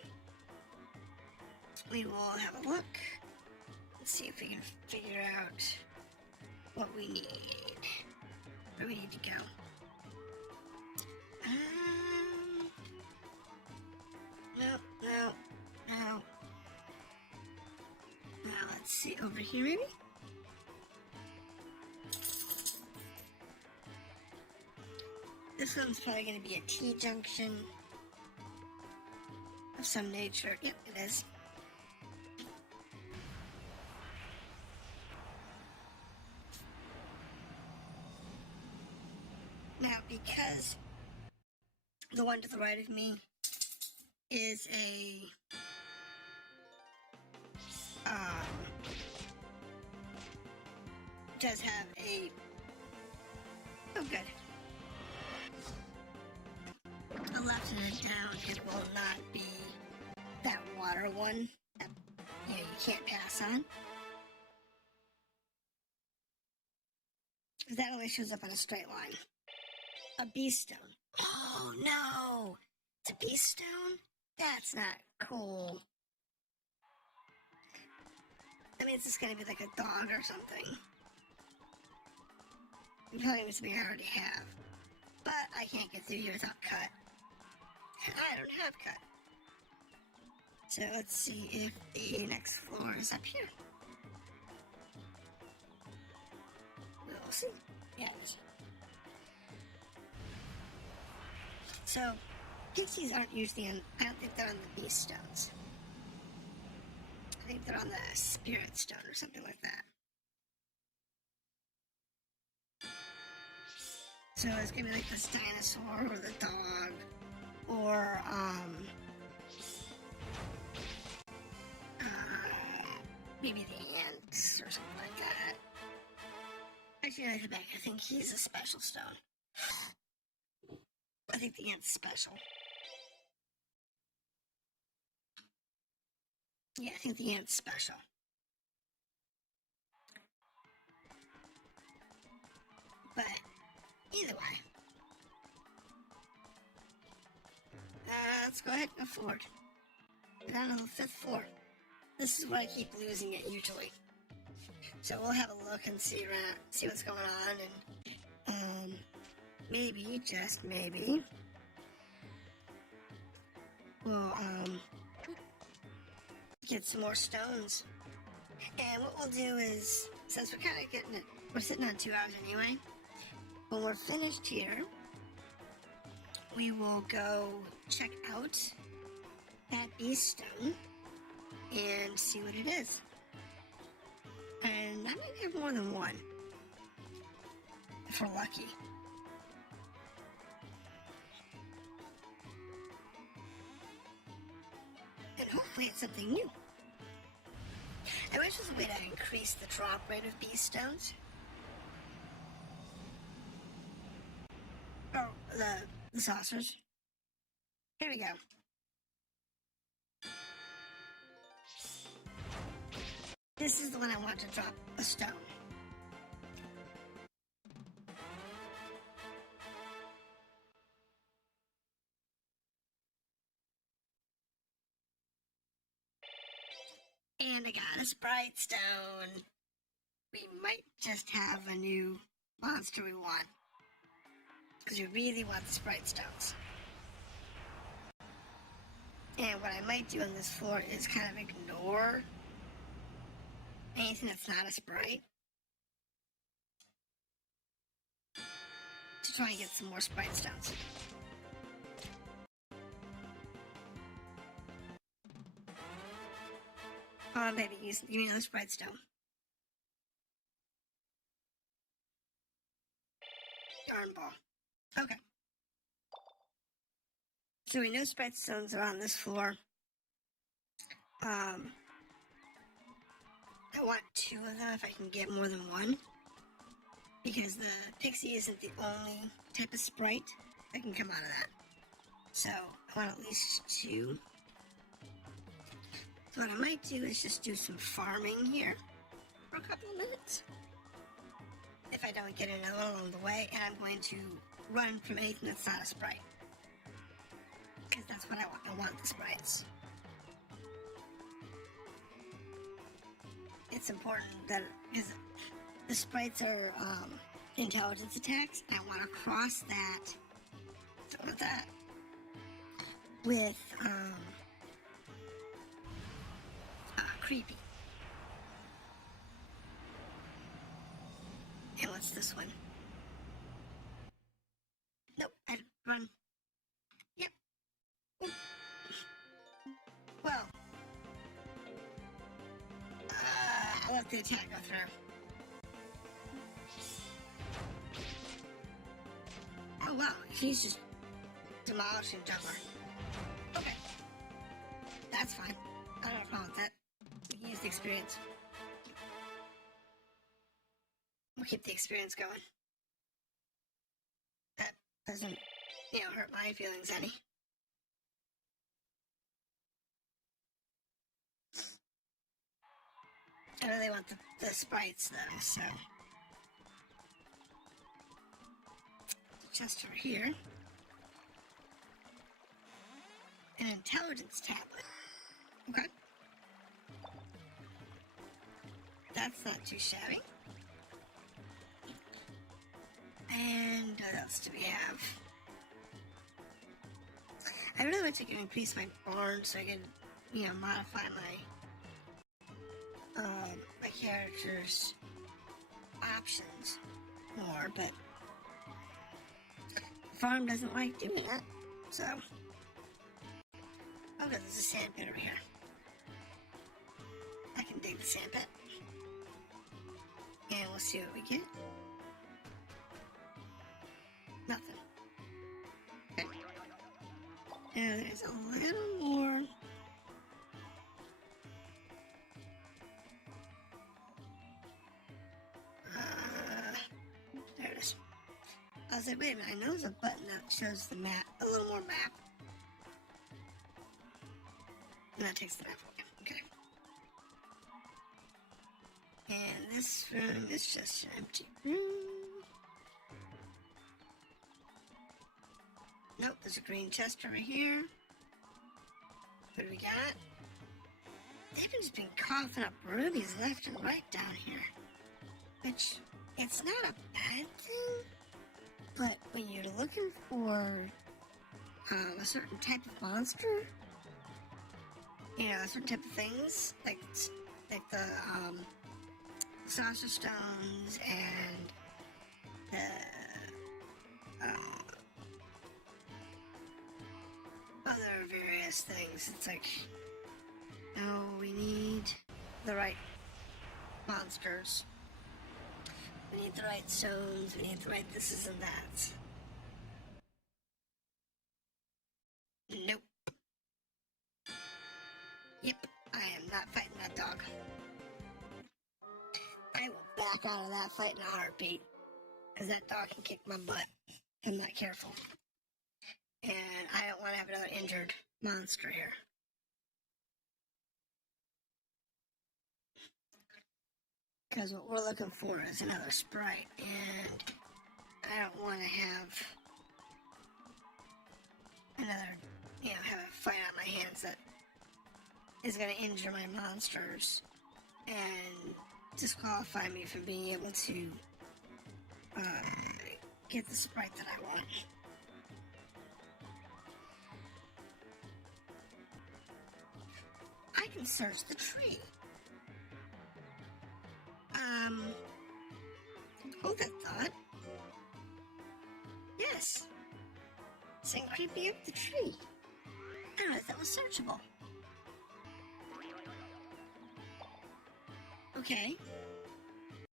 we will have a look. Let's see if we can figure out what we need. Where we need to go. No. Now let's see, over here maybe? This one's probably going to be a T-junction of some nature. Yep, it is. Now, because the one to the right of me is a does have a good a left and a down. It will not be that water one that you can't pass on. That only shows up on a straight line. A beast stone. Oh no! It's a beast stone? That's not cool. I mean, it's just gonna be like a dog or something. It probably was something I already have. But I can't get through here without cut. And I don't have cut. So let's see if the next floor is up here. We'll see. Yeah, it is. So, pixies aren't usually on, I don't think they're on the beast stones. I think they're on the spirit stone or something like that. So it's gonna be like this dinosaur or the dog or maybe the ants or something like that. Actually, I take it back. I think he's a special stone. I think the ant's special. Yeah, I think the ant's special. But either way, let's go ahead and go forward. Down to the 5th floor. This is where I keep losing it usually. So we'll have a look and see what's going on, and maybe, just maybe, we'll get some more stones. And what we'll do is, since we're kind of getting it, we're sitting on 2 hours anyway. When we're finished here, we will go check out that beast stone and see what it is. And I might have more than one, if we're lucky. And hopefully it's something new. I wish there was a way to increase the drop rate of beast stones. Oh, the saucers. Here we go. This is the one I want to drop a stone. And I got a sprite stone. We might just have a new monster we want. Because we really want the sprite stones. And what I might do on this floor is kind of ignore anything that's not a sprite to try and get some more sprite stones. Oh, baby, give me another sprite stone. Darn ball. Okay. So we know sprite stones are on this floor. I want 2 of them if I can get more than 1. Because the pixie isn't the only type of sprite that can come out of that. So I want at least 2. So what I might do is just do some farming here for a couple of minutes. If I don't get another one along the way, and I'm going to run from anything that's not a sprite. Because that's what I want. I want the sprites. It's important that, because the sprites are intelligence attacks, and I want to cross that, with that, with creepy. And what's this one? Nope, I'd run. Yep. Well, I'll let the attack go through. Oh wow, he's just demolishing Juggler. Okay. That's fine. I don't have a problem with that. We can use the experience. We'll keep the experience going. That doesn't, hurt my feelings any. I really want the sprites though, so. Just over here. An intelligence tablet. Okay. That's not too shabby. And what else do we have? I really want to increase my barn so I can, modify my character's options more, but farm doesn't like doing that, so. Oh, there's a sand pit over here. dig the sand pit. And we'll see what we get. Nothing. Okay. Now there's a little more. There it is. I was like, wait a minute, I know there's a button that shows the map, a little more map. And that takes the map away. Okay. And this room is just an empty room. Nope, there's a green chest over here. What do we got? They've just been coughing up rubies left and right down here. Which, it's not a bad thing, but when you're looking for a certain type of monster, you know, a certain type of things, like the saucer stones and the other various things, it's like, no, we need the right monsters. We need the right stones, we need the right thises and that's. Nope. Yep, I am not fighting that dog. I will back out of that fight in a heartbeat, because that dog can kick my butt if I'm not careful. And I don't want to have another injured monster here. Because what we're looking for is another sprite, and I don't want to have another, you know, have a fight on my hands that is going to injure my monsters and disqualify me from being able to get the sprite that I want. I can search the tree. Hold that thought. Yes. Saying creepy up the tree. I don't know if that was searchable. Okay.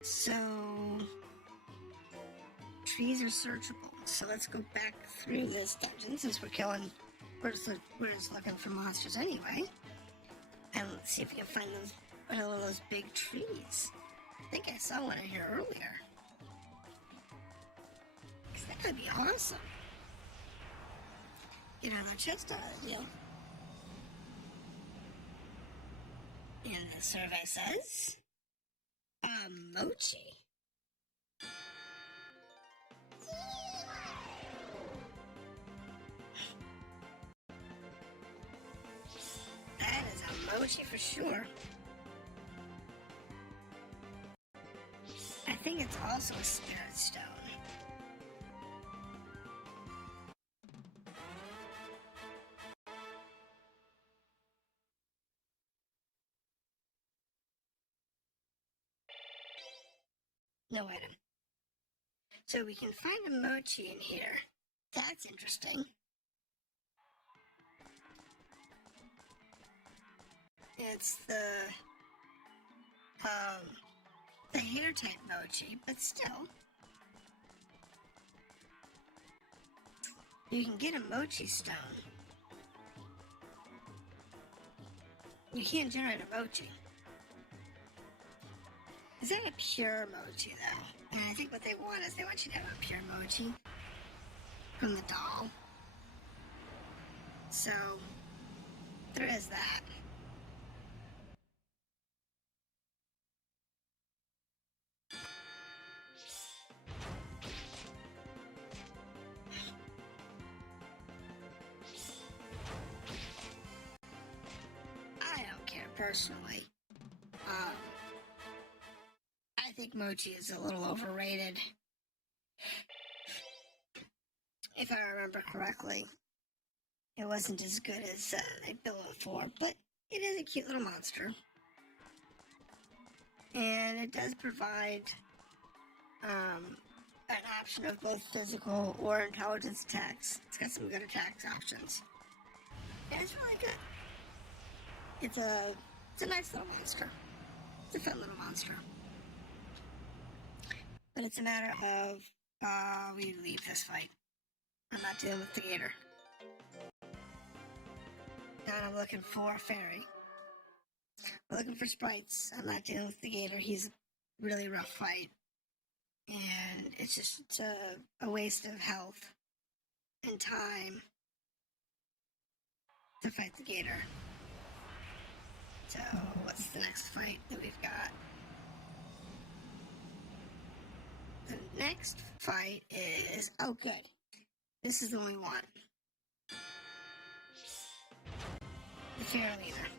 So, trees are searchable. So let's go back through this dungeon since we're just looking for monsters anyway. And let's see if we can find one of those big trees. I think I saw one in here earlier. Because that could be awesome. Get another chest out of the deal. And the survey says, mochi. That is a mochi for sure. I think it's also a spirit stone. No item. So we can find a mochi in here. That's interesting. It's the hair type mochi, but still. You can get a mochi stone. You can't generate a mochi. Is that a pure mochi, though? And I think what they want is they want you to have a pure mochi from the doll. So, there is that. I don't care personally. I think mochi is a little overrated. If I remember correctly, it wasn't as good as they billed it for, but it is a cute little monster. And it does provide an option of both physical or intelligence attacks. It's got some good attacks options. And it's really good. It's a nice little monster. It's a fun little monster. But it's a matter of, we leave this fight. I'm not dealing with the gator. Now I'm looking for a fairy. I'm looking for sprites. I'm not dealing with the gator. He's a really rough fight. And it's just a waste of health and time to fight the gator. So, what's the next fight that we've got? The next fight is... Oh, good. This is the one we want. The fairy leader.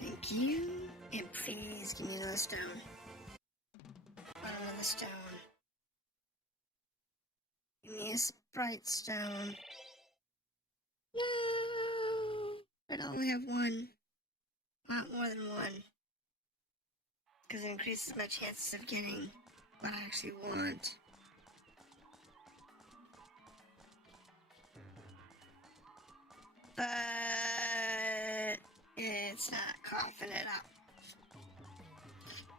Thank you. And please give me another stone. Another stone. Give me a sprite stone. No! But I only have one. Not more than one. Because it increases my chances of getting what I actually want. But it's not coughing it up.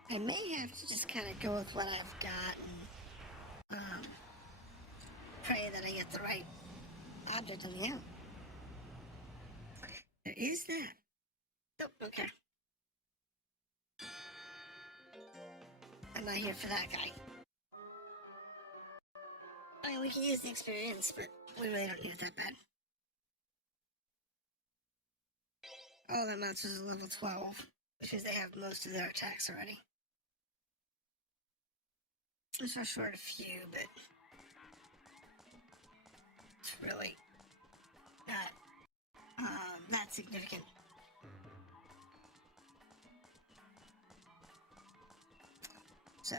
I may have to just kind of go with what I've got and pray that I get the right object on the end. There is that. Oh, okay. I'm not here for that guy. I mean, we can use the experience, but we really don't need it that bad. All their monsters are level 12, which means they have most of their attacks already. I'm so short a few, but it's really not that significant. So,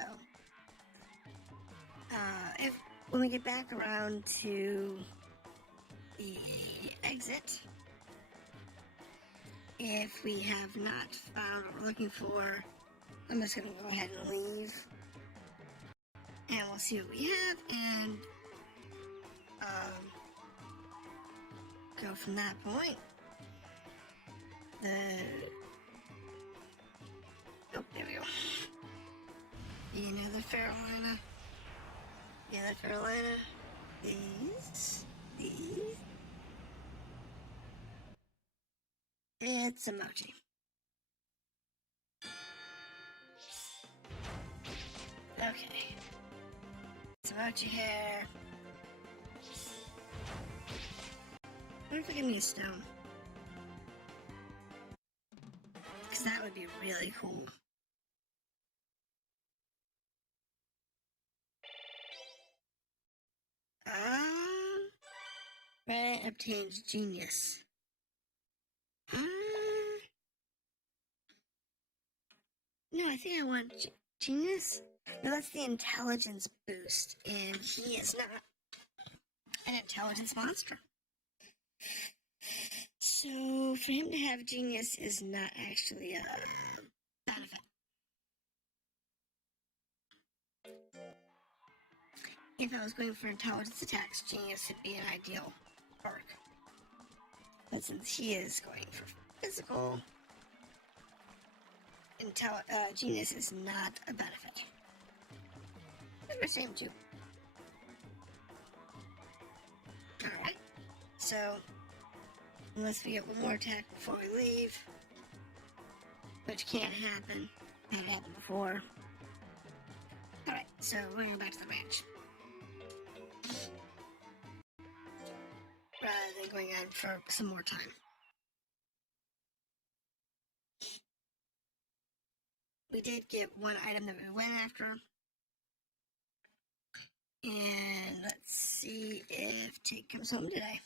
when we get back around to the exit, if we have not found what we're looking for, I'm just going to go ahead and leave. And we'll see what we have and go from that point. Oh, there we go. Another Carolina. Another Carolina. These. It's a mochi. Okay. It's a mochi hair. What if I give me a stone? Because that would be really cool. Ray obtains genius. No, I think I want genius. No, that's the intelligence boost, and he is not an intelligence monster. So, for him to have genius is not actually a benefit. If I was going for intelligence attacks, genius would be an ideal perk. But since he is going for physical, genius is not a benefit. That's my same too. Alright, so unless we get one more attack before we leave, which can't happen, that happened before. Alright, so we're going back to the ranch. Rather than going on for some more time. We did get one item that we went after. And let's see if Tig comes home today.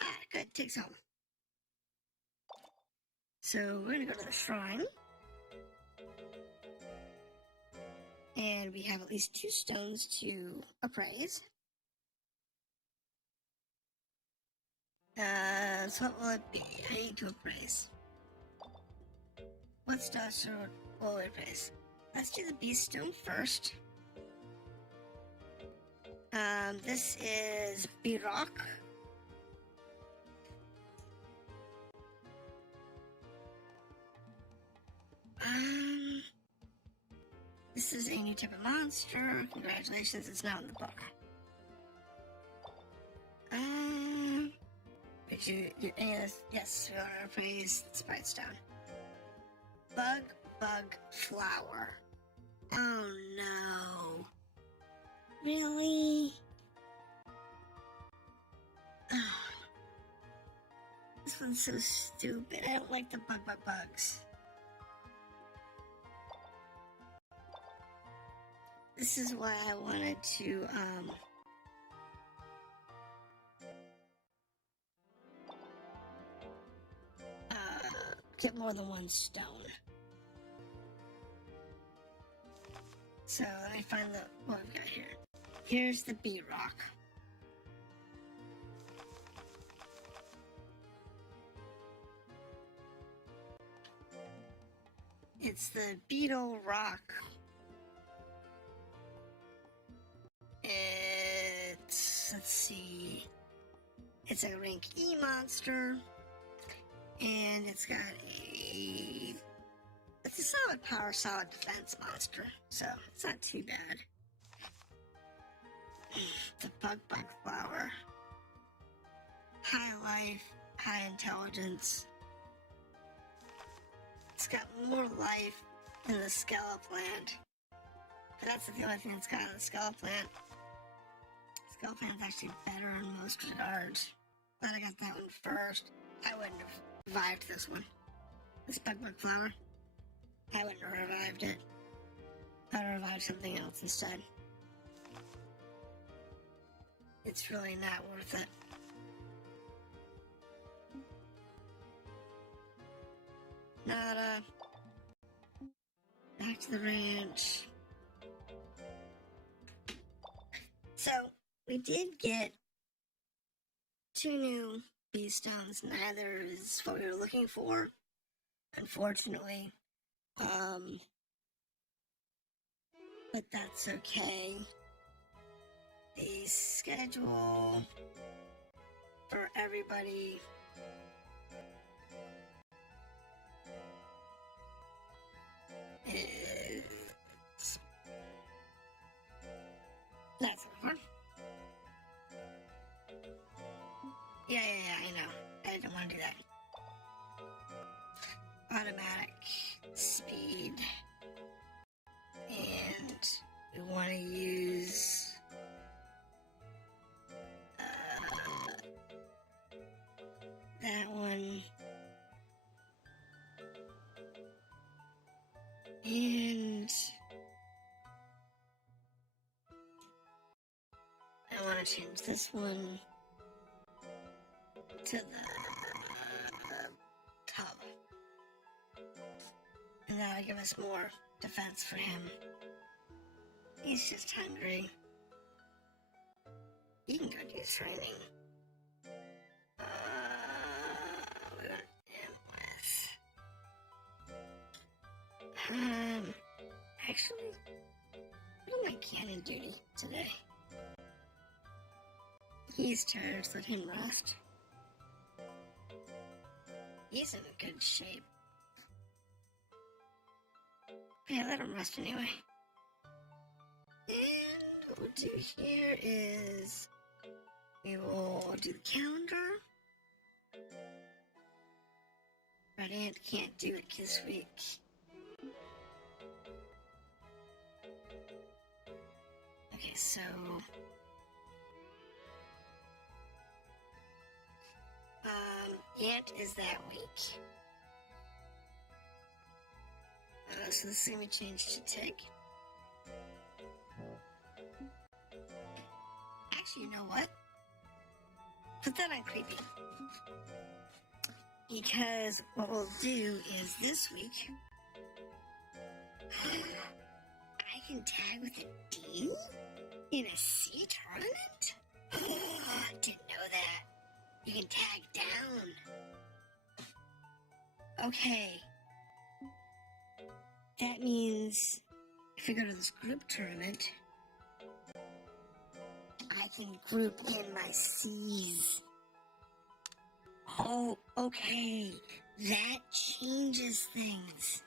Ah, good, Tig's home. So we're gonna go to the shrine. And we have at least 2 stones to appraise. So what will it be? I need to appraise. What stars will we appraise? Let's do the beast stone first. This is B-Rock. This is a new type of monster. Congratulations, it's not in the book. Did you yes, we are praise the sprites down. Bug flower. Oh no. Really? This one's so stupid. I don't like the bugs. This is why I wanted to, get more than one stone. So let me find what we've got here. Here's the beat rock. It's the beetle rock. Let's see. It's a rank E monster. And it's got it's a solid power, solid defense monster, so it's not too bad. The bug flower. High life, high intelligence. It's got more life than the Skeleplant. But that's the only thing it's got on the Skeleplant. Skeleplant's actually better in most regards. Glad I got that one first. I wouldn't have revived this one. This bug flower. I wouldn't have revived it. I would have revived something else instead. It's really not worth it. Nada. Back to the ranch. So, we did get 2 new bee stones. Neither is what we were looking for, unfortunately. But that's okay. The schedule for everybody is... That's over. Yeah, I know. I don't want to do that. Automatic speed. And we want to use that one. And I want to change this one to the tub. And that'll give us more defense for him. He's just hungry. He can go do training. We're gonna end with... actually, what am I cannon duty today? He's tired, so let him rest. He's in good shape. Yeah, let him rest anyway. And what we'll do here is we will do the calendar. Radiant can't do it this week. Okay, so Yant is that week. So this is going to be changed to Tig. Actually, you know what? Put that on creepy. Because what we'll do is this week, I can tag with a D in a C tournament? Didn't know that. You can tag down. Okay. That means if we go to this group tournament, I can group in my C's. Oh, okay. That changes things.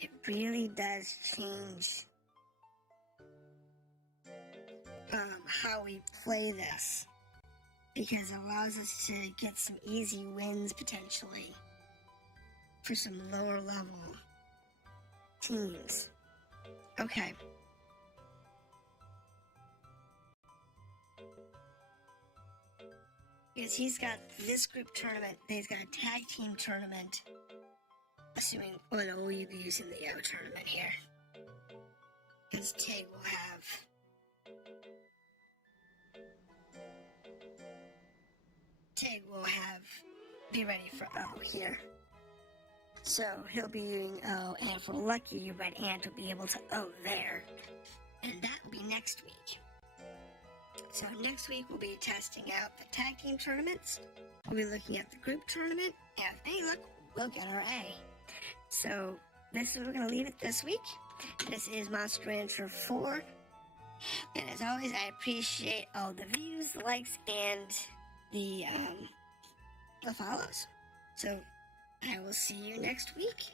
it really does change how we play this, because it allows us to get some easy wins potentially for some lower level teams. Okay. Because he's got this group tournament, he's got a tag team tournament, assuming, well, no, we'll be using the O tournament here. Because Tig will be ready for O here. So he'll be doing O, and for Lucky, Red Ant will be able to O there. And that will be next week. So next week we'll be testing out the tag team tournaments. We'll be looking at the group tournament, and if any luck, we'll get our A. So this is where we're going to leave it this week. This is Monster Rancher 4. And as always, I appreciate all the views, the likes, and the follows. So I will see you next week.